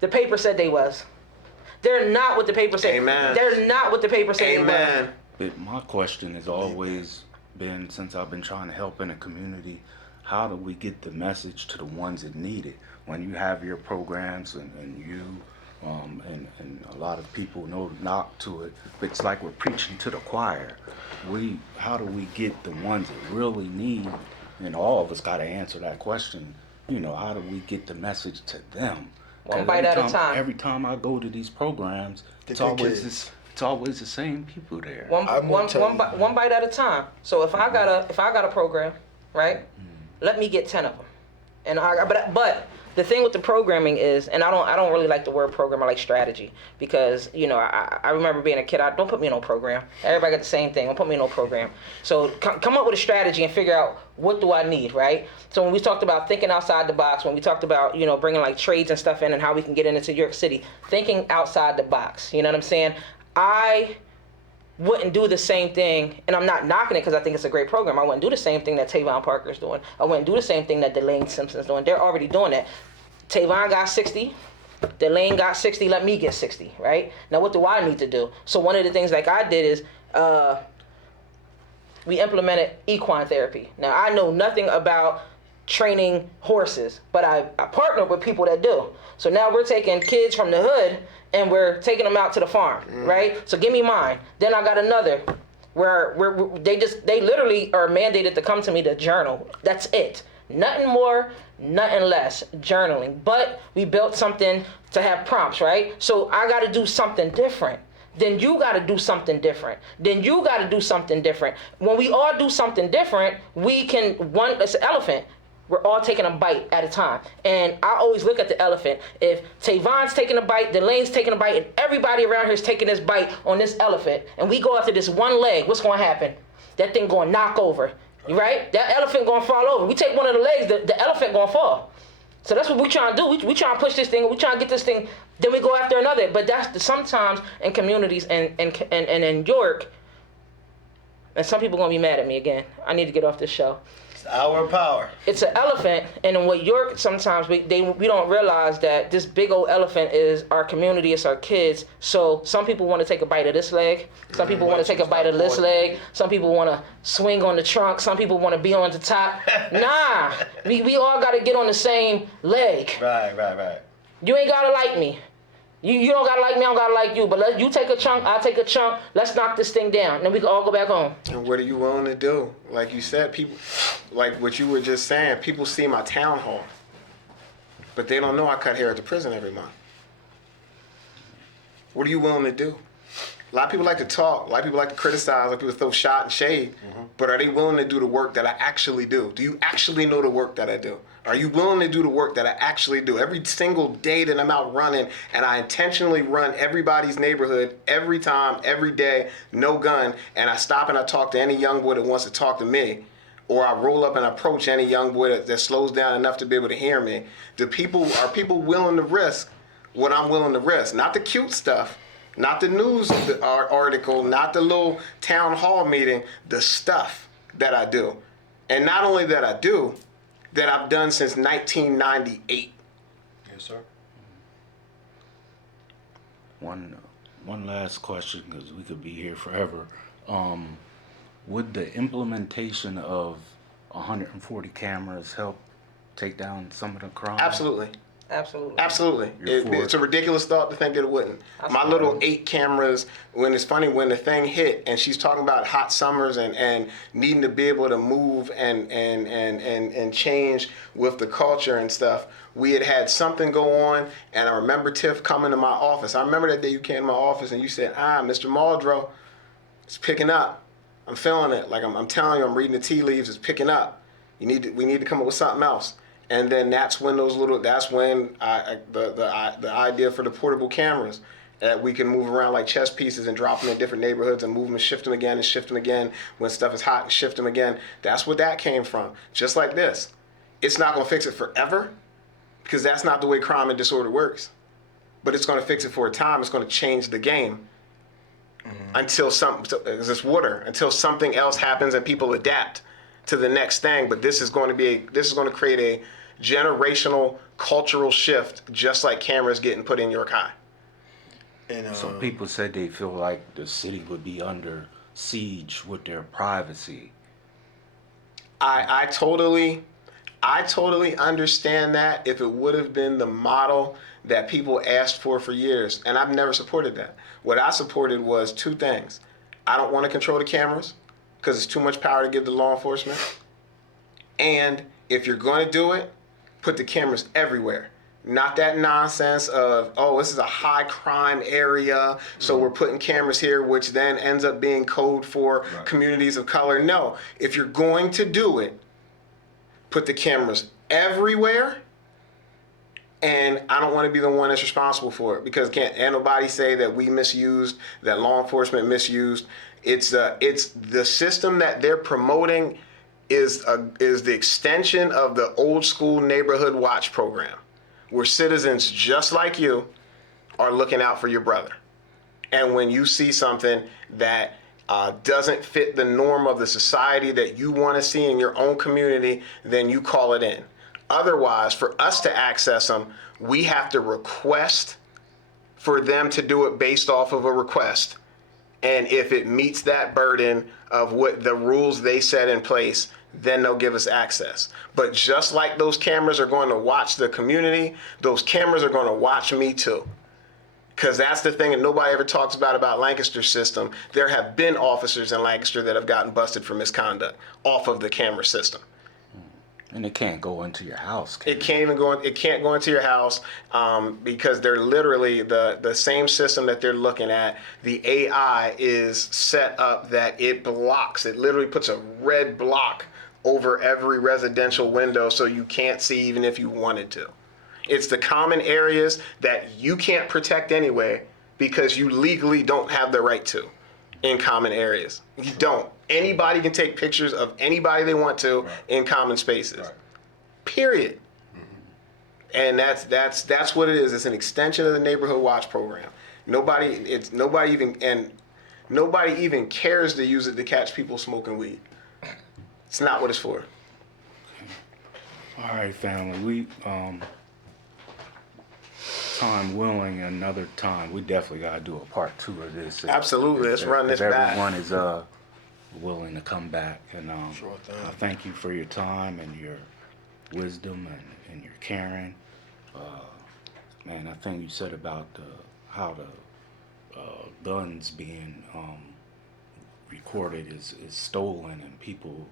the paper said they was. They're not what the paper said. Amen. They're not what the paper said they was. Amen. But my question has always been, since I've been trying to help in the community, how do we get the message to the ones that need it? When you have your programs and you and a lot of people know knock to it, it's like we're preaching to the choir. How do we get the ones that really need, and all of us got to answer that question, you know, how do we get the message to them? One bite at a time. Every time I go to these programs, it's always the same people there. One bite at a time. So if I got a program, right? Let me get 10 of them. And but the thing with the programming is, and I don't really like the word program. I like strategy, because, you know, I remember being a kid. Don't put me in no program. Everybody got the same thing. Don't put me in no program. So come up with a strategy and figure out what do I need, right? So when we talked about thinking outside the box, when we talked about, you know, bringing like trades and stuff in and how we can get into York City, thinking outside the box. You know what I'm saying? I wouldn't do the same thing, and I'm not knocking it because I think it's a great program. I wouldn't do the same thing that Tavon Parker's doing. I wouldn't do the same thing that Delane Simpson's doing. They're already doing that. Tavon got 60, Delane got 60, let me get 60, right? Now what do I need to do? So one of the things like I did is we implemented equine therapy. Now I know nothing about training horses, but I partnered with people that do. So now we're taking kids from the hood and we're taking them out to the farm, right? So give me mine. Then I got another where they literally are mandated to come to me to journal. That's it. Nothing more, nothing less. Journaling. But we built something to have prompts, right? So I got to do something different. Then you got to do something different. Then you got to do something different. When we all do something different, we can, it's an elephant. We're all taking a bite at a time. And I always look at the elephant. If Tavon's taking a bite, Delane's taking a bite, and everybody around here is taking this bite on this elephant, and we go after this one leg, what's going to happen? That thing going to knock over, right? That elephant going to fall over. We take one of the legs, the elephant going to fall. So that's what we trying to do. We trying to push this thing. We trying to get this thing. Then we go after another. But that's sometimes in communities and in York, and some people going to be mad at me again. I need to get off this show. Our power. It's an elephant, and in what York sometimes we don't realize that this big old elephant is our community, it's our kids. So some people want to take a bite of this leg, some people want to take a bite of this leg, some people want to swing on the trunk, some people want to be on the top. Nah, we all got to get on the same leg. Right. You ain't gotta like me. You don't gotta like me, I don't gotta like you. But you take a chunk, I'll take a chunk. Let's knock this thing down. And then we can all go back home. And what are you willing to do? Like you said, people, like what you were just saying, people see my town hall, but they don't know I cut hair at the prison every month. What are you willing to do? A lot of people like to talk. A lot of people like to criticize. A lot of people throw shot and shade. But are they willing to do the work that I actually do? Do you actually know the work that I do? Are you willing to do the work that I actually do? Every single day that I'm out running, and I intentionally run everybody's neighborhood every time, every day, no gun, and I stop and I talk to any young boy that wants to talk to me, or I roll up and approach any young boy that slows down enough to be able to hear me. Are people willing to risk what I'm willing to risk? Not the cute stuff, not the news article, not the little town hall meeting, the stuff that I do. And not only that I do, that I've done since 1998. Yes, sir. One last question, because we could be here forever. Would the implementation of 140 cameras help take down some of the crime? Absolutely. Absolutely. Absolutely. You're for It's a ridiculous thought to think that it wouldn't. That's My fine. little 8 cameras, when it's funny, when the thing hit and she's talking about hot summers and needing to be able to move and change with the culture and stuff, we had something go on, and I remember Tiff coming to my office. I remember that day you came to my office and you said, Mr. Muldrow, it's picking up. I'm feeling it. Like I'm telling you, I'm reading the tea leaves, it's picking up. We need to come up with something else. And then that's when the idea for the portable cameras, that we can move around like chess pieces and drop them in different neighborhoods and move them and shift them again and shift them again when stuff is hot and shift them again. That's where that came from. Just like this. It's not going to fix it forever, because that's not the way crime and disorder works. But it's going to fix it for a time. It's going to change the game until something else happens and people adapt to the next thing. But this is going to create a generational cultural shift, just like cameras getting put in your car. And Some people said they feel like the city would be under siege with their privacy. I totally understand that if it would have been the model that people asked for years, and I've never supported that. What I supported was 2 things. I don't want to control the cameras because it's too much power to give to law enforcement. And if you're going to do it, put the cameras everywhere. Not that nonsense of, oh, this is a high crime area, so we're putting cameras here, which then ends up being code for communities of color. No, if you're going to do it, put the cameras everywhere. And I don't want to be the one that's responsible for it, because can't nobody say that we misused, that law enforcement misused. It's the system that they're promoting is the extension of the old school neighborhood watch program, where citizens just like you are looking out for your brother. And when you see something that doesn't fit the norm of the society that you want to see in your own community, then you call it in. Otherwise, for us to access them, we have to request for them to do it based off of a request. And if it meets that burden of what the rules they set in place, then they'll give us access. But just like those cameras are going to watch the community, those cameras are going to watch me too. Because that's the thing that nobody ever talks about Lancaster's system. There have been officers in Lancaster that have gotten busted for misconduct off of the camera system. And it can't go into your house. It can't go into your house because they're literally the same system that they're looking at. The AI is set up that it blocks. It literally puts a red block over every residential window, so you can't see even if you wanted to. It's the common areas that you can't protect anyway because you legally don't have the right to in common areas. You don't. Anybody can take pictures of anybody they want to in common spaces. Period. And that's what it is. It's an extension of the neighborhood watch program. Nobody even cares to use it to catch people smoking weed. It's not what it's for. All right, family. We time willing, another time, we definitely gotta do a part 2 of this. Absolutely. Let's run this if back. everyone is willing to come back, and Sure thing. I thank you for your time and your wisdom and your caring. Man, I think you said about how the guns being recorded is stolen, and people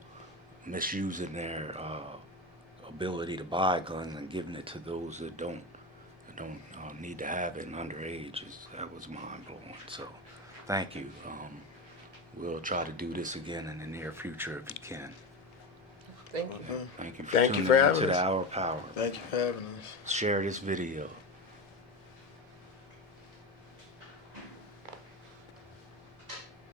misusing their ability to buy guns and giving it to those that don't need to have it and underage. That was mind blowing. So thank you. We'll try to do this again in the near future if we can. Thank you. Thank you for Thank you tuning for in having to the us. Hour of Power. Thank you for having us. Share this video.